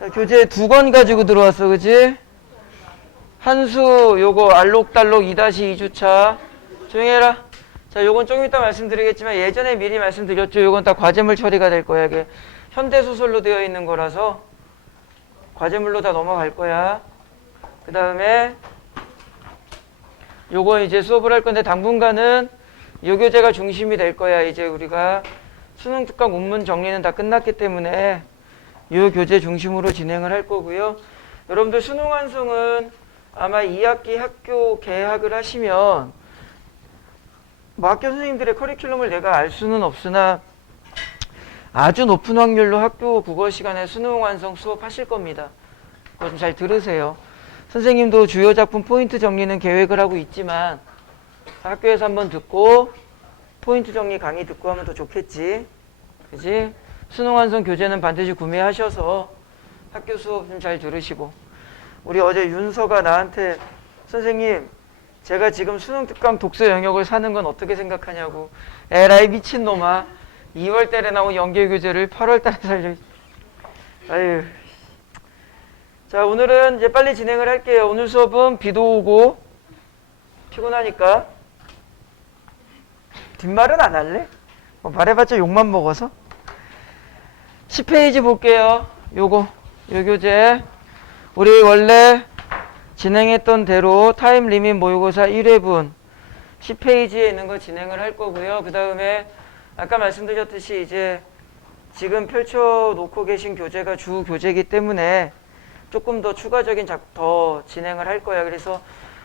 자, 교재 2권 가지고 들어왔어, 그치? 한수 요거 알록달록 2-2주차 조용히 해라. 자, 요건 좀 이따 말씀드리겠지만 예전에 미리 말씀드렸죠. 요건 다 과제물 처리가 될 거야. 이게 현대소설로 되어 있는 거라서 과제물로 다 넘어갈 거야. 그 다음에 요거 이제 수업을 할 건데 당분간은 요 교재가 중심이 될 거야. 이제 우리가 수능 특강 논문 정리는 다 끝났기 때문에 요 교재 중심으로 진행을 할 거고요. 여러분들 수능 완성은 아마 2학기 학교 개학을 하시면 뭐 학교 선생님들의 커리큘럼을 내가 알 수는 없으나 아주 높은 확률로 학교 국어 시간에 수능 완성 수업 하실 겁니다. 그거 좀 잘 들으세요. 선생님도 주요 작품 포인트 정리는 계획을 하고 있지만 학교에서 한번 듣고 포인트 정리 강의 듣고 하면 더 좋겠지. 그지? 수능 완성 교재는 반드시 구매하셔서 학교 수업 좀 잘 들으시고. 우리 어제 윤서가 나한테 선생님 제가 지금 수능 특강 독서 영역을 사는 건 어떻게 생각하냐고. 에라이 미친놈아. 2월 달에 나온 연계 교재를 8월 달에 살려. 아유. 자, 오늘은 이제 빨리 진행을 할게요. 오늘 수업은 비도 오고 피곤하니까 뒷말은 안 할래? 말해봤자 욕만 먹어서. 10페이지 볼게요. 요거 요 교재 우리 원래 진행했던 대로 타임 리밋 모의고사 1회분 10페이지에 있는 거 진행을 할 거고요. 그 다음에 아까 말씀드렸듯이 이제 지금 펼쳐놓고 계신 교재가 주 교재이기 때문에 조금 더 추가적인 더 진행을 할 거야. 그래서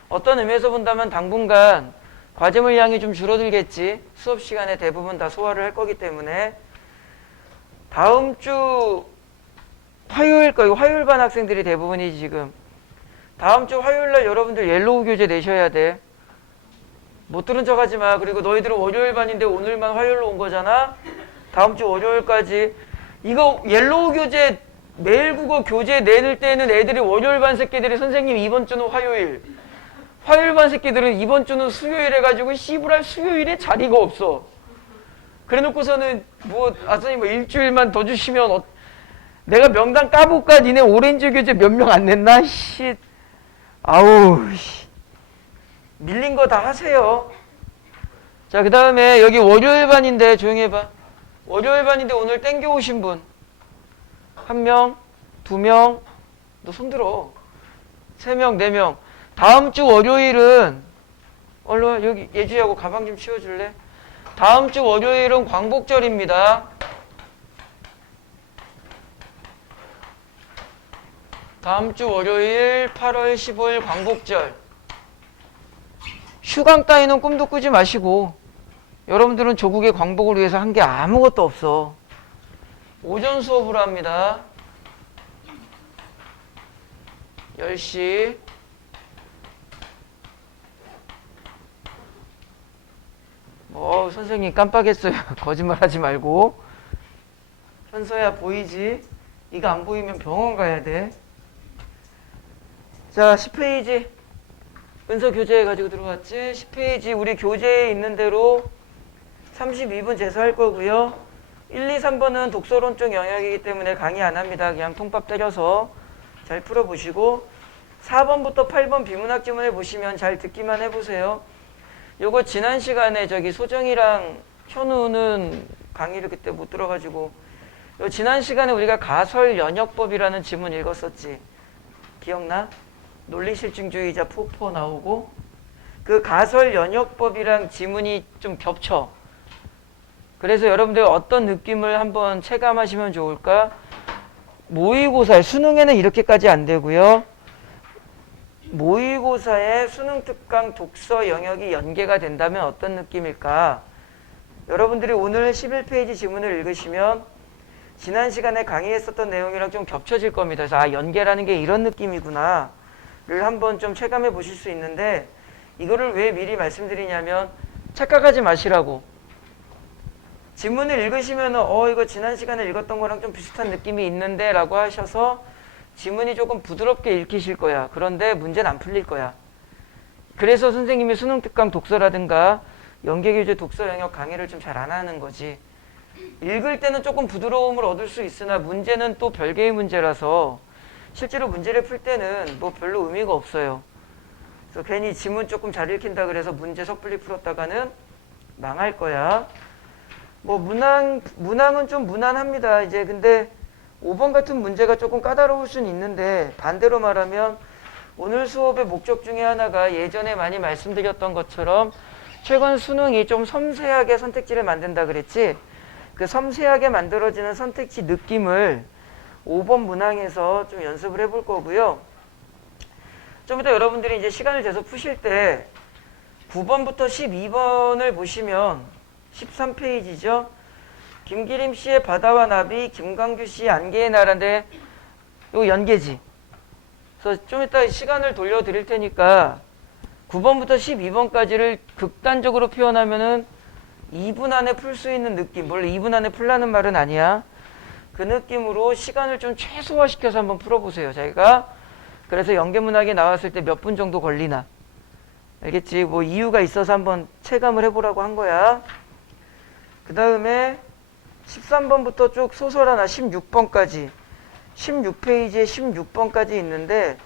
어떤 의미에서 본다면 당분간 과제물 양이 좀 줄어들겠지. 수업 시간에 대부분 다 소화를 할 거기 때문에 다음 주 화요일 거, 이거 화요일 반 학생들이 대부분이지 지금. 다음 주 화요일 날 여러분들 옐로우 교재 내셔야 돼. 못 들은 척 하지 마. 그리고 너희들은 월요일 반인데 오늘만 화요일로 온 거잖아. 다음 주 월요일까지. 이거 옐로우 교재 매일 국어 교재 내릴 때는 애들이 월요일 반 새끼들이 선생님 이번 주는 화요일. 화요일 반 새끼들은 이번 주는 수요일 해가지고 씨부랄 수요일에 자리가 없어. 그래 놓고서는 뭐 선생님 뭐 일주일만 더 주시면 내가 명단 까볼까? 니네 오렌지 교재 몇 명 안 냈나? 씨. 아우 씨. 밀린 거 다 하세요. 자, 그 다음에 여기 월요일 반인데 조용히 해봐. 월요일 반인데 오늘 땡겨 오신 분 1명, 2명, 너 손들어. 3명, 4명. 다음 주 월요일은 얼른 와. 여기 예주하고 가방 좀 치워줄래? 다음 주 월요일은 광복절입니다. 다음 주 월요일 8월 15일 광복절. 휴강 따위는 꿈도 꾸지 마시고 여러분들은 조국의 광복을 위해서 한 게 아무것도 없어. 오전 수업으로 합니다. 10시. 선생님 깜빡했어요. 거짓말 하지 말고. 현서야 보이지? 이거 안 보이면 병원 가야 돼. 자, 10페이지. 은서 교재 가지고 들어왔지? 10페이지 우리 교재에 있는 대로 32분 재수할 거고요. 1, 2, 3번은 독서론 쪽 영역이기 때문에 강의 안 합니다. 그냥 통밥 때려서 잘 풀어보시고 4번부터 8번 비문학 지문을 보시면 잘 듣기만 해보세요. 요거 지난 시간에 저기 소정이랑 현우는 강의를 그때 못 들어가지고 요 지난 시간에 우리가 가설연역법이라는 지문 읽었었지. 기억나? 논리실증주의자 포포 나오고 그 가설연역법이랑 지문이 좀 겹쳐. 그래서 여러분들 어떤 느낌을 한번 체감하시면 좋을까? 모의고사, 수능에는 이렇게까지 안 되고요. 모의고사에 수능 특강 독서 영역이 연계가 된다면 어떤 느낌일까? 여러분들이 오늘 11페이지 지문을 읽으시면 지난 시간에 강의했었던 내용이랑 좀 겹쳐질 겁니다. 그래서 연계라는 게 이런 느낌이구나 를 한번 좀 체감해 보실 수 있는데 이거를 왜 미리 말씀드리냐면 착각하지 마시라고. 지문을 읽으시면 이거 지난 시간에 읽었던 거랑 좀 비슷한 느낌이 있는데 라고 하셔서 지문이 조금 부드럽게 읽히실 거야. 그런데 문제는 안 풀릴 거야. 그래서 선생님이 수능 특강 독서라든가 연계교재 독서 영역 강의를 좀 잘 안 하는 거지. 읽을 때는 조금 부드러움을 얻을 수 있으나 문제는 또 별개의 문제라서 실제로 문제를 풀 때는 뭐 별로 의미가 없어요. 그래서 괜히 지문 조금 잘 읽힌다 그래서 문제 섣불리 풀었다가는 망할 거야. 뭐 문항은 좀 무난합니다. 이제 근데 5번 같은 문제가 조금 까다로울 수는 있는데 반대로 말하면 오늘 수업의 목적 중에 하나가 예전에 많이 말씀드렸던 것처럼 최근 수능이 좀 섬세하게 선택지를 만든다 그랬지. 그 섬세하게 만들어지는 선택지 느낌을 5번 문항에서 좀 연습을 해볼 거고요. 좀 이따 여러분들이 이제 시간을 재서 푸실 때 9번부터 12번을 보시면 13페이지죠. 김기림 씨의 바다와 나비, 김광규 씨의 안개의 나라인데 이거 연계지. 그래서 좀 이따 시간을 돌려드릴 테니까 9번부터 12번까지를 극단적으로 표현하면은 2분 안에 풀 수 있는 느낌. 원래 2분 안에 풀라는 말은 아니야. 그 느낌으로 시간을 좀 최소화시켜서 한번 풀어보세요. 자기가 그래서 연계문학이 나왔을 때 몇 분 정도 걸리나. 알겠지? 뭐 이유가 있어서 한번 체감을 해보라고 한 거야. 그 다음에 13번부터 쭉 소설 하나 16번까지 16페이지에 16번까지 있는데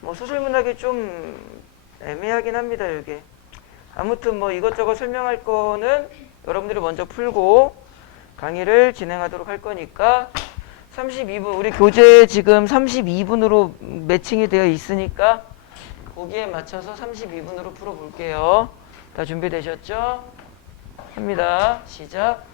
뭐 소설문학이 좀 애매하긴 합니다. 이게 아무튼 뭐 이것저것 설명할 거는 여러분들이 먼저 풀고 강의를 진행하도록 할 거니까 32분 우리 교재 지금 32분으로 매칭이 되어 있으니까 거기에 맞춰서 32분으로 풀어볼게요. 다 준비되셨죠? 합니다. 시작.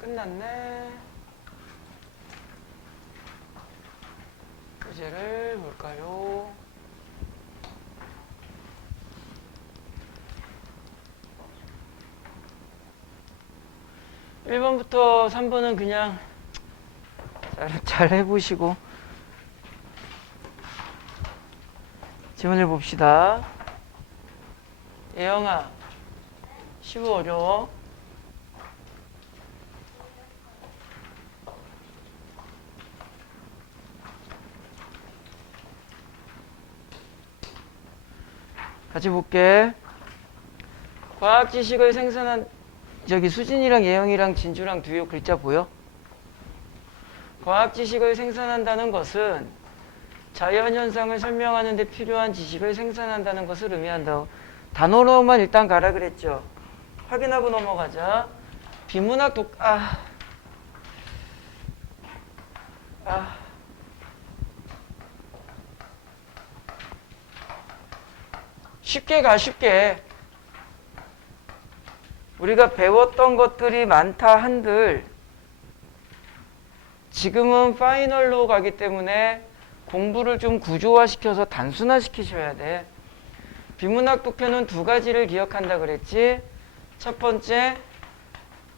끝났네. 교재를 볼까요? (1번부터) (3번은) 그냥 잘 해보시고 지문을 봅시다. 예영아, 쉬워 어려워? 같이 볼게. 과학 지식을 생산한 저기 수진이랑 예영이랑 진주랑 두요 글자 보여? 과학 지식을 생산한다는 것은 자연현상을 설명하는 데 필요한 지식을 생산한다는 것을 의미한다. 단어로만 일단 가라 그랬죠. 확인하고 넘어가자. 비문학 쉽게 가, 쉽게. 우리가 배웠던 것들이 많다 한들 지금은 파이널로 가기 때문에 공부를 좀 구조화시켜서 단순화시키셔야 돼. 비문학 독해는 두 가지를 기억한다 그랬지. 첫 번째,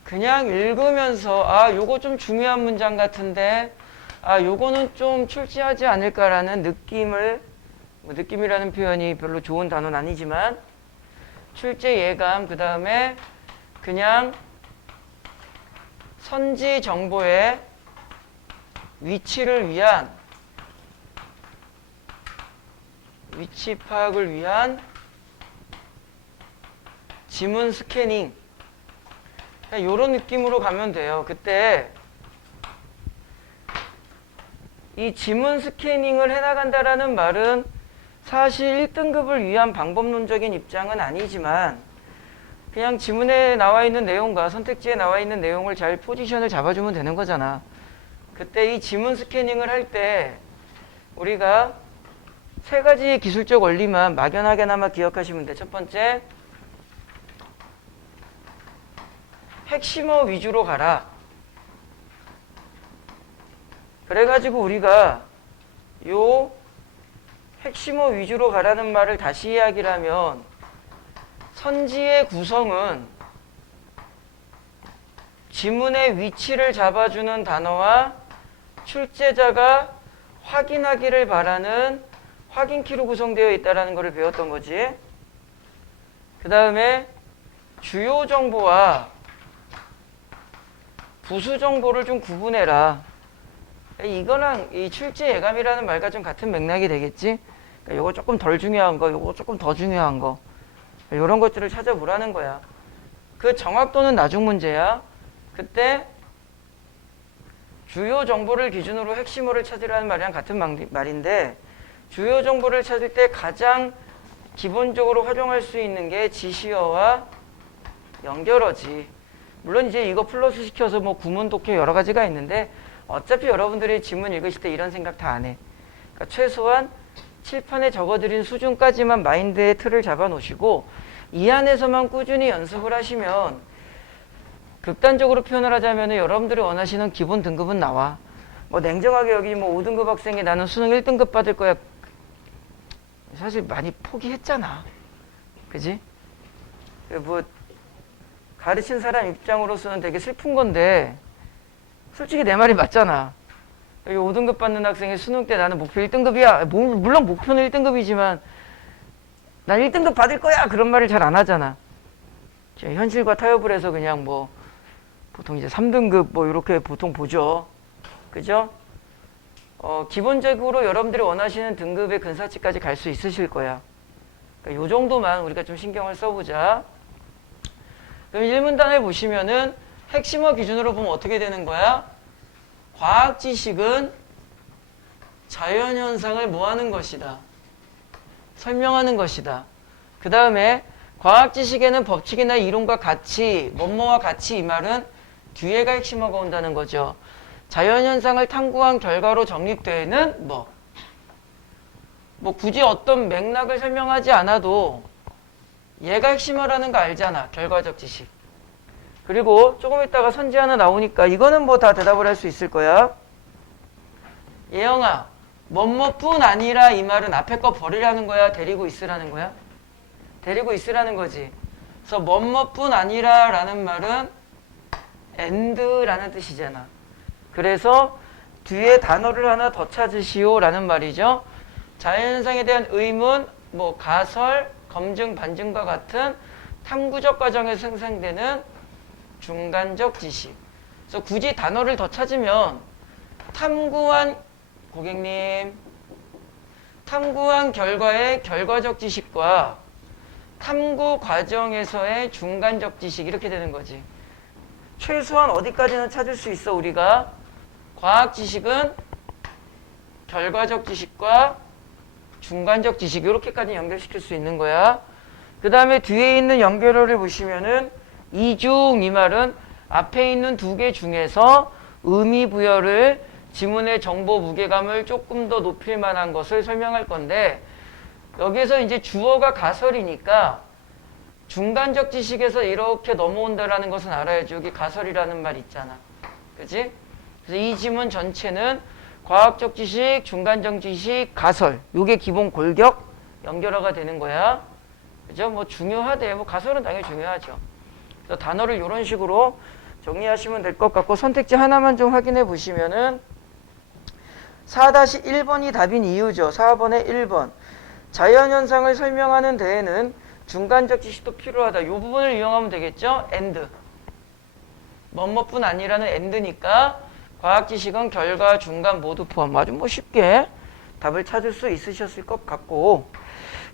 그냥 읽으면서 요거 좀 중요한 문장 같은데 요거는 좀 출제하지 않을까라는 느낌을, 느낌이라는 표현이 별로 좋은 단어는 아니지만 출제 예감, 그 다음에 그냥 선지 정보의 위치를 위한, 위치 파악을 위한 지문 스캐닝, 이런 느낌으로 가면 돼요. 그때 이 지문 스캐닝을 해나간다라는 말은 사실 1등급을 위한 방법론적인 입장은 아니지만 그냥 지문에 나와 있는 내용과 선택지에 나와 있는 내용을 잘 포지션을 잡아주면 되는 거잖아. 그때 이 지문 스캐닝을 할 때 우리가 세 가지 기술적 원리만 막연하게나마 기억하시면 돼. 첫 번째, 핵심어 위주로 가라. 그래가지고 우리가 요 핵심어 위주로 가라는 말을 다시 이야기를 하면 선지의 구성은 지문의 위치를 잡아주는 단어와 출제자가 확인하기를 바라는 확인키로 구성되어 있다는 것을 배웠던 거지. 그 다음에 주요 정보와 부수 정보를 좀 구분해라. 이거랑 이 출제 예감이라는 말과 좀 같은 맥락이 되겠지. 그러니까 요거 조금 덜 중요한 거, 요거 조금 더 중요한 거, 이런 것들을 찾아보라는 거야. 그 정확도는 나중 문제야. 그때 주요 정보를 기준으로 핵심어를 찾으라는 말이랑 같은 말인데, 주요 정보를 찾을 때 가장 기본적으로 활용할 수 있는 게 지시어와 연결어지. 물론 이제 이거 플러스 시켜서 뭐 구문 독해 여러 가지가 있는데 어차피 여러분들이 지문 읽으실 때 이런 생각 다 안 해. 그러니까 최소한 칠판에 적어드린 수준까지만 마인드의 틀을 잡아 놓으시고 이 안에서만 꾸준히 연습을 하시면, 극단적으로 표현을 하자면 여러분들이 원하시는 기본 등급은 나와. 뭐 냉정하게 여기 뭐 5등급 학생이 나는 수능 1등급 받을 거야. 사실 많이 포기했잖아. 그지? 뭐 가르친 사람 입장으로서는 되게 슬픈 건데 솔직히 내 말이 맞잖아. 여기 5등급 받는 학생이 수능 때 나는 목표 1등급이야. 물론 목표는 1등급이지만 난 1등급 받을 거야. 그런 말을 잘 안 하잖아. 현실과 타협을 해서 그냥 뭐 보통 이제 3등급 뭐 이렇게 보통 보죠. 그죠? 기본적으로 여러분들이 원하시는 등급의 근사치까지 갈 수 있으실 거야. 그러니까 요 정도만 우리가 좀 신경을 써보자. 그럼 1문단을 보시면은 핵심어 기준으로 보면 어떻게 되는 거야? 과학 지식은 자연현상을 뭐 하는 것이다? 설명하는 것이다. 그 다음에 과학 지식에는 법칙이나 이론과 같이, 뭐뭐와 같이, 이 말은 뒤에가 핵심어가 온다는 거죠. 자연현상을 탐구한 결과로 정립되는 뭐 굳이 어떤 맥락을 설명하지 않아도 얘가 핵심어라는 거 알잖아. 결과적 지식. 그리고 조금 있다가 선지 하나 나오니까 이거는 뭐 다 대답을 할 수 있을 거야. 예영아, 뭐뭐뿐 아니라 이 말은 앞에 거 버리라는 거야? 데리고 있으라는 거야? 데리고 있으라는 거지. 그래서 뭐뭐뿐 아니라 라는 말은 and라는 뜻이잖아. 그래서 뒤에 단어를 하나 더 찾으시오 라는 말이죠. 자연현상에 대한 의문, 뭐 가설, 검증, 반증과 같은 탐구적 과정에서 생성되는 중간적 지식. 그래서 굳이 단어를 더 찾으면 탐구한 고객님, 탐구한 결과의 결과적 지식과 탐구 과정에서의 중간적 지식 이렇게 되는 거지. 최소한 어디까지는 찾을 수 있어 우리가? 과학 지식은 결과적 지식과 중간적 지식 이렇게까지 연결시킬 수 있는 거야. 그 다음에 뒤에 있는 연결어를 보시면은 이중 이 말은 앞에 있는 두 개 중에서 의미 부여를 지문의 정보 무게감을 조금 더 높일 만한 것을 설명할 건데 여기에서 이제 주어가 가설이니까 중간적 지식에서 이렇게 넘어온다라는 것은 알아야지. 여기 가설이라는 말 있잖아. 그지? 그래서 이 지문 전체는 과학적 지식, 중간적 지식, 가설. 요게 기본 골격 연결어가 되는 거야. 그죠? 뭐 중요하대. 뭐 가설은 당연히 중요하죠. 그래서 단어를 이런 식으로 정리하시면 될 것 같고 선택지 하나만 좀 확인해 보시면은 4-1번이 답인 이유죠. 4번에 1번. 자연현상을 설명하는 데에는 중간적 지식도 필요하다. 이 부분을 이용하면 되겠죠? and. 뭐뭐뿐 아니라는 and니까 과학 지식은 결과, 중간 모두 포함. 아주 뭐 쉽게 답을 찾을 수 있으셨을 것 같고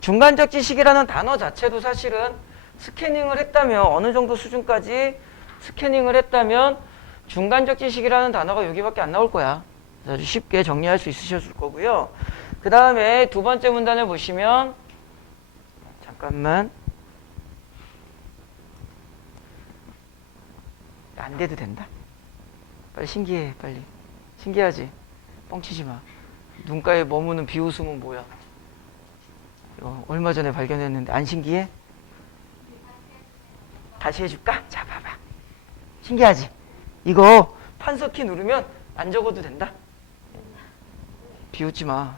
중간적 지식이라는 단어 자체도 사실은 스캐닝을 했다면 어느 정도 수준까지 스캐닝을 했다면 중간적 지식이라는 단어가 여기밖에 안 나올 거야. 아주 쉽게 정리할 수 있으셨을 거고요. 그 다음에 두 번째 문단을 보시면 잠깐만 안 돼도 된다. 빨리 신기해. 빨리 신기하지? 뻥치지 마. 눈가에 머무는 비웃음은 뭐야? 이거 얼마 전에 발견했는데 안 신기해? 다시 해줄까? 자 봐봐. 신기하지? 이거 판서키 누르면 안 적어도 된다. 비웃지 마.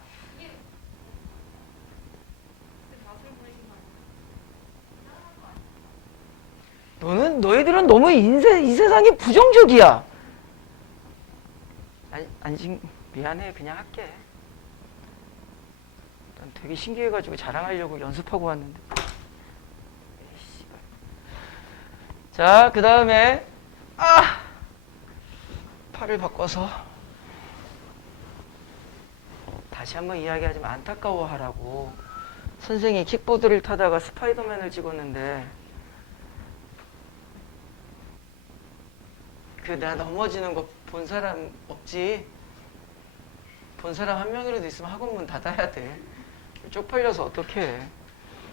너희들은 너무 이 세상이 부정적이야. 미안해. 그냥 할게. 난 되게 신기해가지고 자랑하려고 연습하고 왔는데. 자, 그 다음에 팔을 바꿔서 다시 한번 이야기하지만 안타까워하라고. 선생이 킥보드를 타다가 스파이더맨을 찍었는데 나 넘어지는 거 본 사람 없지? 본 사람 한 명이라도 있으면 학원 문 닫아야 돼. 쪽팔려서 어떡해.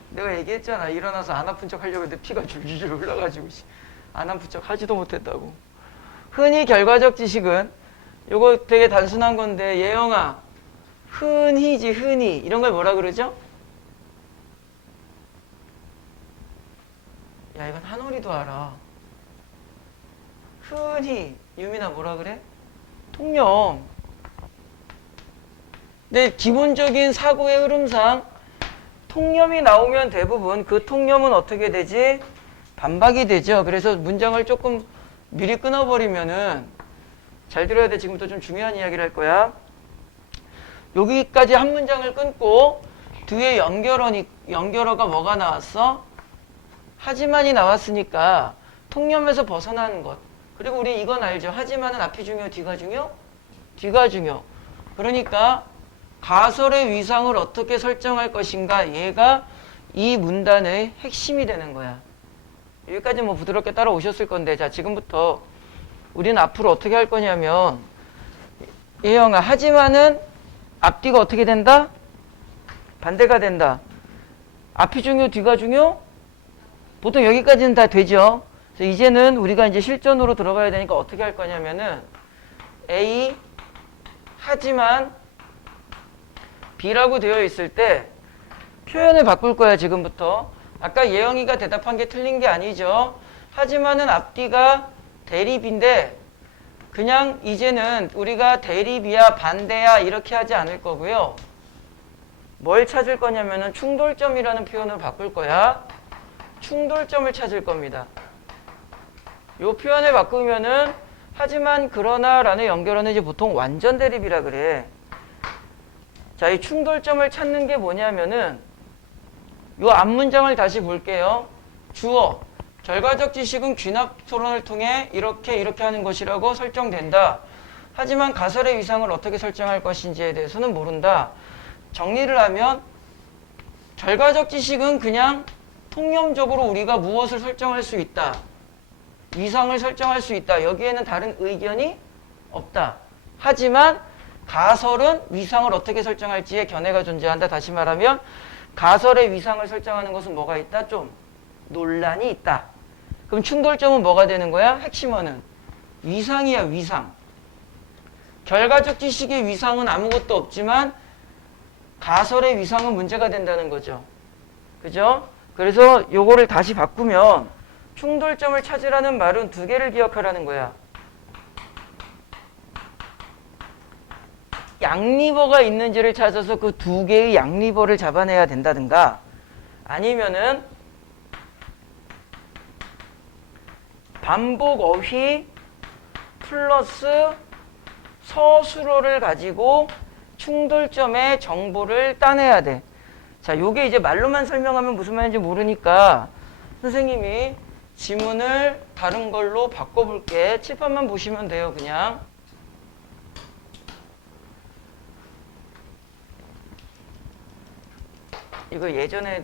내가 얘기했잖아. 일어나서 안 아픈 척 하려고 했는데 피가 줄줄줄 흘러가지고 안 아픈 척 하지도 못했다고. 흔히 결과적 지식은 요거 되게 단순한 건데 예영아 흔히지 흔히 이런 걸 뭐라 그러죠? 야 이건 한올이도 알아. 흔히 유민아 뭐라 그래? 통념. 근데 기본적인 사고의 흐름상 통념이 나오면 대부분 그 통념은 어떻게 되지? 반박이 되죠. 그래서 문장을 조금 미리 끊어버리면은 잘 들어야 돼. 지금부터 좀 중요한 이야기를 할 거야. 여기까지 한 문장을 끊고 뒤에 연결어가 뭐가 나왔어? 하지만이 나왔으니까 통념에서 벗어나는 것. 그리고 우리 이건 알죠. 하지만은 앞이 중요, 뒤가 중요? 뒤가 중요. 그러니까 가설의 위상을 어떻게 설정할 것인가. 얘가 이 문단의 핵심이 되는 거야. 여기까지 뭐 부드럽게 따라오셨을 건데 자 지금부터 우리는 앞으로 어떻게 할 거냐면 예영아 하지만은 앞뒤가 어떻게 된다? 반대가 된다. 앞이 중요, 뒤가 중요? 보통 여기까지는 다 되죠. 그래서 이제는 우리가 이제 실전으로 들어가야 되니까 어떻게 할 거냐면은 A 하지만 B라고 되어 있을 때 표현을 바꿀 거야 지금부터. 아까 예영이가 대답한 게 틀린 게 아니죠. 하지만은 앞뒤가 대립인데 그냥 이제는 우리가 대립이야 반대야 이렇게 하지 않을 거고요. 뭘 찾을 거냐면은 충돌점이라는 표현을 바꿀 거야. 충돌점을 찾을 겁니다. 이 표현을 바꾸면은 하지만 그러나 라는 연결어는 이제 보통 완전 대립이라 그래. 자, 이 충돌점을 찾는 게 뭐냐면은 이 앞문장을 다시 볼게요. 주어 결과적 지식은 귀납 토론을 통해 이렇게 하는 것이라고 설정된다. 하지만 가설의 위상을 어떻게 설정할 것인지에 대해서는 모른다. 정리를 하면 결과적 지식은 그냥 통념적으로 우리가 무엇을 설정할 수 있다. 위상을 설정할 수 있다. 여기에는 다른 의견이 없다. 하지만 가설은 위상을 어떻게 설정할지에 견해가 존재한다. 다시 말하면 가설의 위상을 설정하는 것은 뭐가 있다? 좀 논란이 있다. 그럼 충돌점은 뭐가 되는 거야? 핵심어는 위상이야. 위상. 결과적 지식의 위상은 아무것도 없지만 가설의 위상은 문제가 된다는 거죠. 그죠? 그래서 요거를 다시 바꾸면 충돌점을 찾으라는 말은 두 개를 기억하라는 거야. 양리버가 있는지를 찾아서 그 두 개의 양리버를 잡아내야 된다든가 아니면은 반복 어휘 플러스 서술어를 가지고 충돌점의 정보를 따내야 돼. 자, 요게 이제 말로만 설명하면 무슨 말인지 모르니까 선생님이 지문을 다른 걸로 바꿔볼게. 칠판만 보시면 돼요, 그냥. 이거 예전에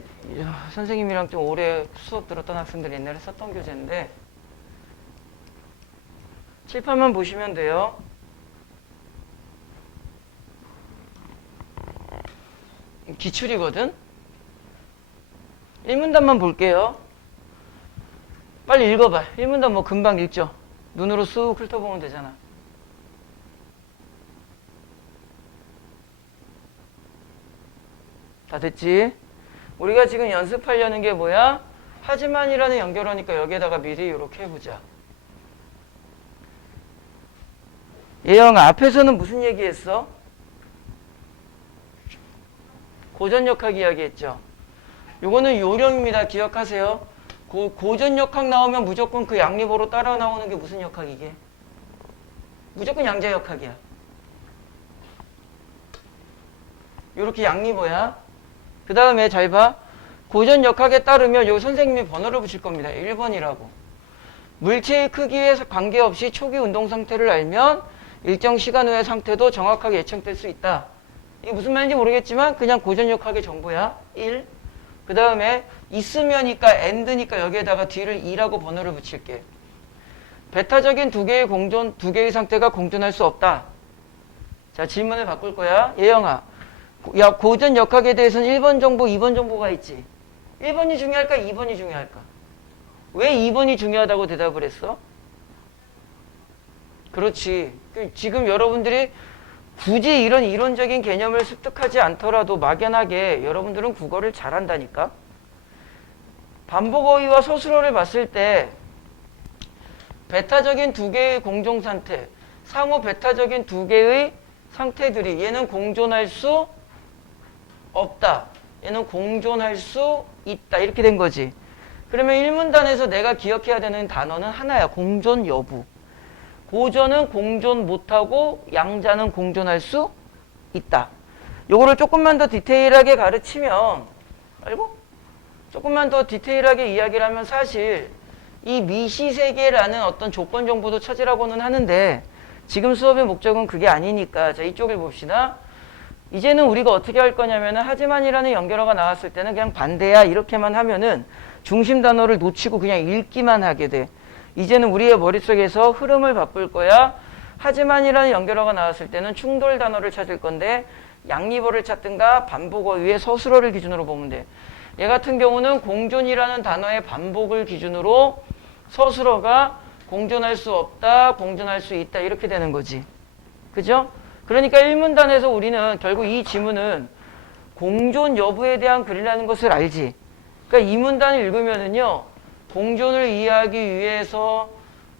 선생님이랑 좀 오래 수업 들었던 학생들 옛날에 썼던 교재인데 칠판만 보시면 돼요. 기출이거든? 1문단만 볼게요. 빨리 읽어봐. 1문단 뭐 금방 읽죠? 눈으로 쑥 훑어보면 되잖아. 다 됐지? 우리가 지금 연습하려는 게 뭐야? 하지만이라는 연결어니까 여기에다가 미리 이렇게 해보자. 예영아, 앞에서는 무슨 얘기했어? 고전역학 이야기했죠. 요거는 요령입니다. 기억하세요. 고전역학 나오면 무조건 그 양립어로 따라 나오는 게 무슨 역학이게? 무조건 양자역학이야. 요렇게 양립어야. 그 다음에 잘 봐. 고전역학에 따르면 요 선생님이 번호를 붙일 겁니다. 1번이라고. 물체의 크기에 관계없이 초기 운동 상태를 알면 일정 시간 후의 상태도 정확하게 예측될 수 있다. 이게 무슨 말인지 모르겠지만 그냥 고전역학의 정보야. 1. 그 다음에 있으면이니까 and니까 여기에다가 뒤를 2라고 번호를 붙일게. 베타적인 두 개의 상태가 공존할 수 없다. 자, 질문을 바꿀 거야. 예영아, 야, 고전역학에 대해서는 1번 정보, 2번 정보가 있지. 1번이 중요할까? 2번이 중요할까? 왜 2번이 중요하다고 대답을 했어? 그렇지. 지금 여러분들이 굳이 이런 이론적인 개념을 습득하지 않더라도 막연하게 여러분들은 국어를 잘한다니까. 반복어휘와 서술어를 봤을 때 베타적인 두 개의 공존상태, 상호 베타적인 두 개의 상태들이 얘는 공존할 수 없다. 얘는 공존할 수 있다. 이렇게 된 거지. 그러면 1문단에서 내가 기억해야 되는 단어는 하나야. 공존 여부. 고전은 공존 못하고 양자는 공존할 수 있다. 요거를 조금만 더 디테일하게 가르치면, 알고? 조금만 더 디테일하게 이야기를 하면 사실 이 미시세계라는 어떤 조건 정보도 찾으라고는 하는데 지금 수업의 목적은 그게 아니니까. 자, 이쪽을 봅시다. 이제는 우리가 어떻게 할 거냐면은 하지만이라는 연결어가 나왔을 때는 그냥 반대야 이렇게만 하면은 중심 단어를 놓치고 그냥 읽기만 하게 돼. 이제는 우리의 머릿속에서 흐름을 바꿀 거야. 하지만이라는 연결어가 나왔을 때는 충돌 단어를 찾을 건데 양립어를 찾든가 반복어휘의 서술어를 기준으로 보면 돼. 얘 같은 경우는 공존이라는 단어의 반복을 기준으로 서술어가 공존할 수 없다, 공존할 수 있다 이렇게 되는 거지. 그죠? 그러니까 1문단에서 우리는 결국 이 지문은 공존 여부에 대한 글이라는 것을 알지. 그러니까 2문단을 읽으면은요. 공존을 이해하기 위해서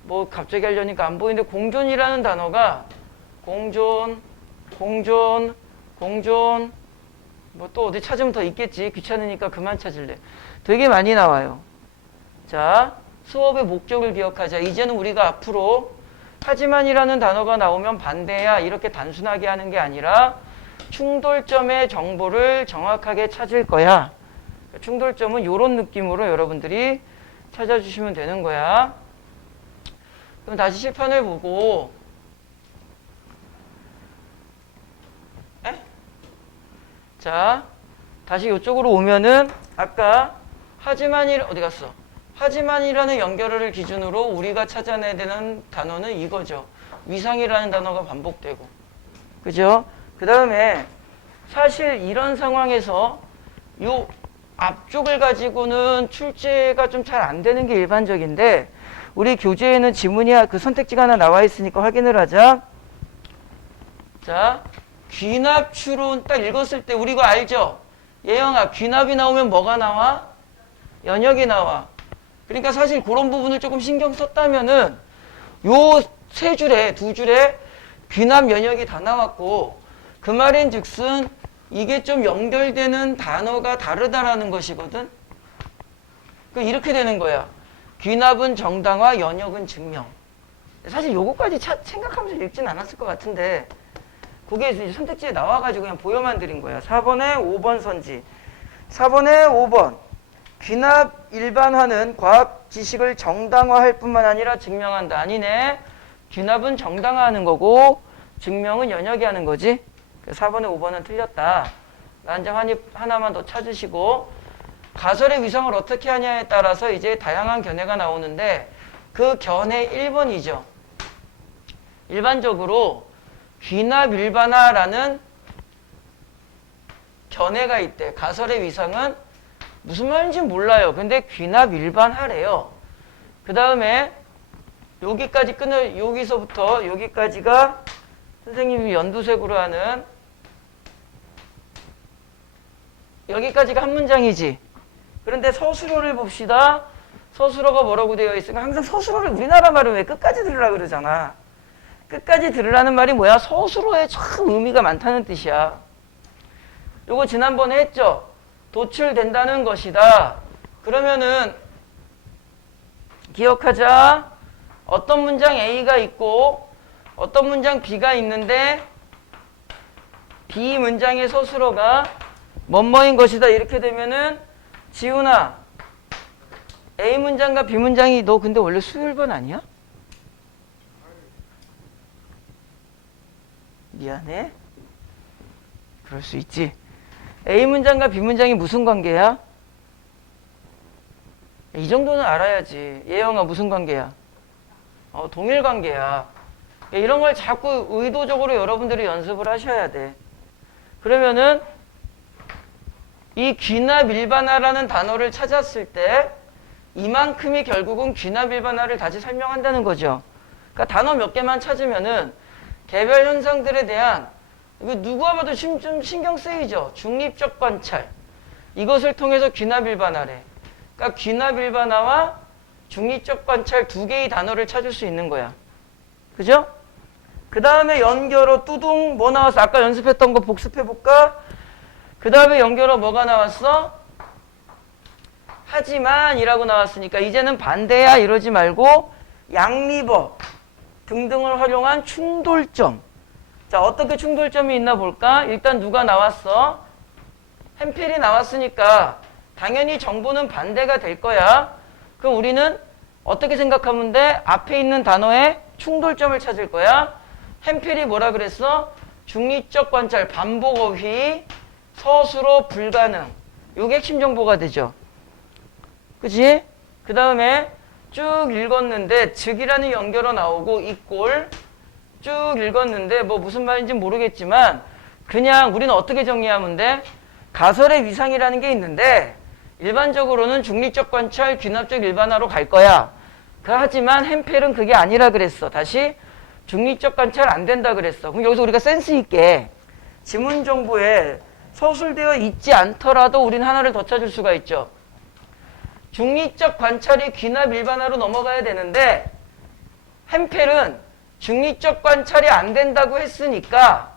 뭐 갑자기 하려니까 안 보이는데 공존이라는 단어가 공존 뭐 또 어디 찾으면 더 있겠지. 귀찮으니까 그만 찾을래. 되게 많이 나와요. 자, 수업의 목적을 기억하자. 이제는 우리가 앞으로 하지만이라는 단어가 나오면 반대야 이렇게 단순하게 하는 게 아니라 충돌점의 정보를 정확하게 찾을 거야. 충돌점은 이런 느낌으로 여러분들이 찾아주시면 되는 거야. 그럼 다시 실판을 보고 자, 다시 이쪽으로 오면은 아까 하지만이 어디 갔어? 하지만이라는 연결어를 기준으로 우리가 찾아내야 되는 단어는 이거죠. 위상이라는 단어가 반복되고. 그죠? 그 다음에 사실 이런 상황에서 요 앞쪽을 가지고는 출제가 좀 잘 안 되는 게 일반적인데 우리 교재에는 지문이 그 선택지가 하나 나와 있으니까 확인을 하자. 자, 귀납 추론 딱 읽었을 때 우리 이거 알죠? 예영아, 귀납이 나오면 뭐가 나와? 연역이 나와. 그러니까 사실 그런 부분을 조금 신경 썼다면은 요 세 줄에 두 줄에 귀납 연역이 다 나왔고 그 말인즉슨 이게 좀 연결되는 단어가 다르다라는 것이거든. 그 이렇게 되는 거야. 귀납은 정당화, 연역은 증명. 사실 요거까지 생각하면서 읽진 않았을 것 같은데 그게 이제 선택지에 나와가지고 그냥 보여만 드린 거야. 4번에 5번 선지. 4번에 5번. 귀납 일반화는 과학 지식을 정당화할 뿐만 아니라 증명한다. 아니네. 귀납은 정당화하는 거고 증명은 연역이 하는 거지. 4번에 5번은 틀렸다. 난장 하나만 더 찾으시고 가설의 위상을 어떻게 하냐에 따라서 이제 다양한 견해가 나오는데 그 견해 1번이죠. 일반적으로 귀납 일반화라는 견해가 있대. 가설의 위상은 무슨 말인지 몰라요. 근데 귀납 일반화래요. 그 다음에 여기까지 여기서부터 여기까지가 선생님이 연두색으로 하는 여기까지가 한 문장이지. 그런데 서술어를 봅시다. 서술어가 뭐라고 되어 있으니까 항상 서술어를 우리나라 말은 왜 끝까지 들으라 그러잖아. 끝까지 들으라는 말이 뭐야? 서술어에 참 의미가 많다는 뜻이야. 요거 지난번에 했죠? 도출된다는 것이다. 그러면은 기억하자. 어떤 문장 A가 있고 어떤 문장 B가 있는데 B 문장의 서술어가 뭐뭐인 것이다. 이렇게 되면은 지훈아 A 문장과 B 문장이 너 근데 원래 수열번 아니야? 미안해. 그럴 수 있지. A 문장과 B 문장이 무슨 관계야? 이 정도는 알아야지. 예영아 무슨 관계야? 동일 관계야. 이런 걸 자꾸 의도적으로 여러분들이 연습을 하셔야 돼. 그러면은 이 귀납 일반화라는 단어를 찾았을 때 이만큼이 결국은 귀납 일반화를 다시 설명한다는 거죠. 그러니까 단어 몇 개만 찾으면은 개별 현상들에 대한 이거 누가 봐도 좀 신경 쓰이죠. 중립적 관찰. 이것을 통해서 귀납 일반화래. 그러니까 귀납 일반화와 중립적 관찰 두 개의 단어를 찾을 수 있는 거야. 그죠? 그 다음에 연결어 뚜둥 뭐 나왔어? 아까 연습했던 거 복습해볼까? 그 다음에 연결어 뭐가 나왔어? 하지만 이라고 나왔으니까 이제는 반대야 이러지 말고 양립어 등등을 활용한 충돌점. 자, 어떻게 충돌점이 있나 볼까? 일단 누가 나왔어? 햄필이 나왔으니까 당연히 정보는 반대가 될 거야. 그럼 우리는 어떻게 생각하면 돼? 앞에 있는 단어에 충돌점을 찾을 거야. 햄필이 뭐라 그랬어? 중립적 관찰, 반복 어휘, 서술어 불가능. 요게 핵심 정보가 되죠. 그치? 그 다음에 쭉 읽었는데 즉이라는 연결어 나오고 이꼴 쭉 읽었는데 뭐 무슨 말인지 모르겠지만 그냥 우리는 어떻게 정리하면 돼? 가설의 위상이라는 게 있는데 일반적으로는 중립적 관찰, 귀납적 일반화로 갈 거야. 하지만 햄펠은 그게 아니라 그랬어. 다시 중립적 관찰 안 된다 그랬어. 그럼 여기서 우리가 센스 있게 지문 정보에 서술되어 있지 않더라도 우리는 하나를 더 찾을 수가 있죠. 중립적 관찰이 귀납 일반화로 넘어가야 되는데 햄펠은 중립적 관찰이 안 된다고 했으니까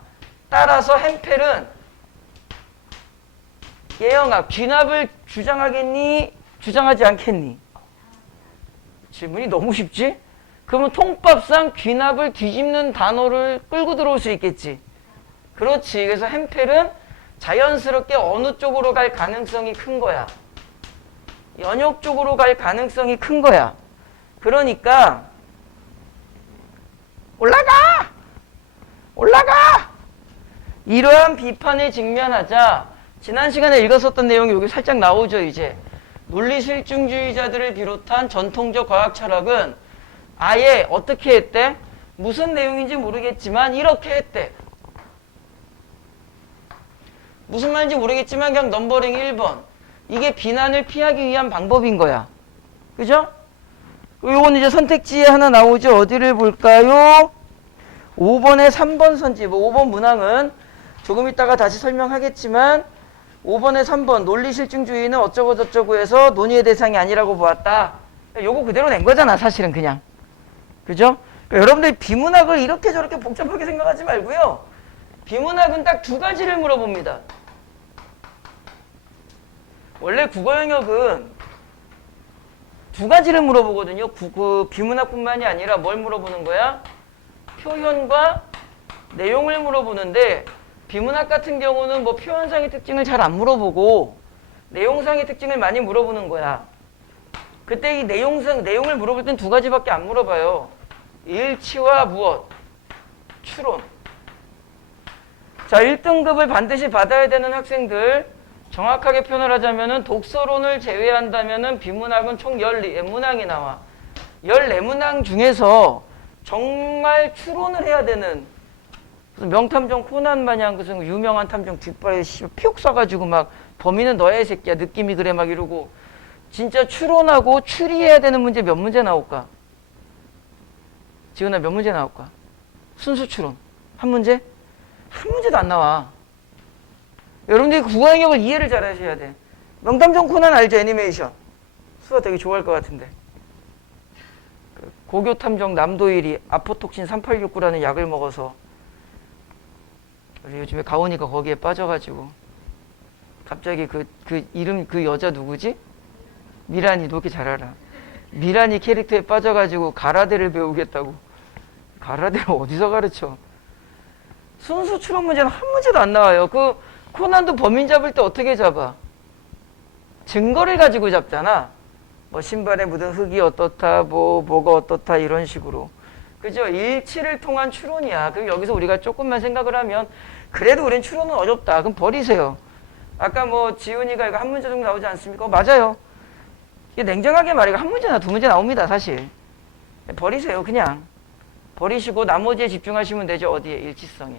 따라서 햄펠은 예영아 귀납을 주장하겠니? 주장하지 않겠니? 질문이 너무 쉽지? 그러면 통법상 귀납을 뒤집는 단어를 끌고 들어올 수 있겠지. 그렇지. 그래서 햄펠은 자연스럽게 어느 쪽으로 갈 가능성이 큰 거야. 연역 쪽으로 갈 가능성이 큰 거야. 그러니까 올라가! 올라가! 이러한 비판에 직면하자 지난 시간에 읽었었던 내용이 여기 살짝 나오죠. 이제 논리실증주의자들을 비롯한 전통적 과학 철학은 아예 어떻게 했대? 무슨 내용인지 모르겠지만 이렇게 했대. 무슨 말인지 모르겠지만 그냥 넘버링 1번. 이게 비난을 피하기 위한 방법인 거야. 그죠? 요건 이제 선택지에 하나 나오죠. 어디를 볼까요? 5번에 3번 선지. 5번 문항은 조금 이따가 다시 설명하겠지만 5번에 3번 논리실증주의는 어쩌고 저쩌고 해서 논의의 대상이 아니라고 보았다. 요거 그대로 낸 거잖아. 사실은 그냥. 그죠? 그러니까 여러분들이 비문학을 이렇게 저렇게 복잡하게 생각하지 말고요. 비문학은 딱 두 가지를 물어봅니다. 원래 국어 영역은 두 가지를 물어보거든요. 그 비문학뿐만이 아니라 뭘 물어보는 거야? 표현과 내용을 물어보는데 비문학 같은 경우는 뭐 표현상의 특징을 잘 안 물어보고 내용상의 특징을 많이 물어보는 거야. 그때 이 내용을 물어볼 땐 두 가지밖에 안 물어봐요. 일치와 무엇? 추론. 자, 1등급을 반드시 받아야 되는 학생들, 정확하게 표현을 하자면은 독서론을 제외한다면은 비문학은 총 14문항이 나와. 14문항 중에서 정말 추론을 해야 되는 무슨 명탐정 코난 마냥 무슨 유명한 탐정 뒷발에 피옥 쏴가지고 막 범인은 너야 이 새끼야 느낌이 그래 막 이러고 진짜 추론하고 추리해야 되는 문제 몇 문제 나올까? 지훈아 몇 문제 나올까? 순수 추론 한 문제? 한 문제도 안 나와. 여러분들이 국어 영역을 이해를 잘 하셔야 돼. 명탐정 코난 알죠? 애니메이션. 수아 되게 좋아할 것 같은데. 그 고교탐정 남도일이 아포톡신 3869라는 약을 먹어서 우리 요즘에 가온이가 거기에 빠져가지고 갑자기 그 이름 그 여자 누구지? 미란이. 너 이렇게 잘 알아. 미란이 캐릭터에 빠져가지고 가라데를 배우겠다고. 가라데를 어디서 가르쳐? 순수 추론 문제는 한 문제도 안 나와요. 그 코난도 범인 잡을 때 어떻게 잡아? 증거를 가지고 잡잖아. 뭐 신발에 묻은 흙이 어떻다, 뭐가 어떻다 이런 식으로. 그죠? 일치를 통한 추론이야. 그럼 여기서 우리가 조금만 생각을 하면 그래도 우린 추론은 어렵다. 그럼 버리세요. 아까 뭐 지훈이가 이거 한 문제 정도 나오지 않습니까? 맞아요. 이게 냉정하게 말해 한 문제나 두 문제 나옵니다. 사실. 버리세요. 그냥. 버리시고 나머지에 집중하시면 되죠. 어디에? 일치성에.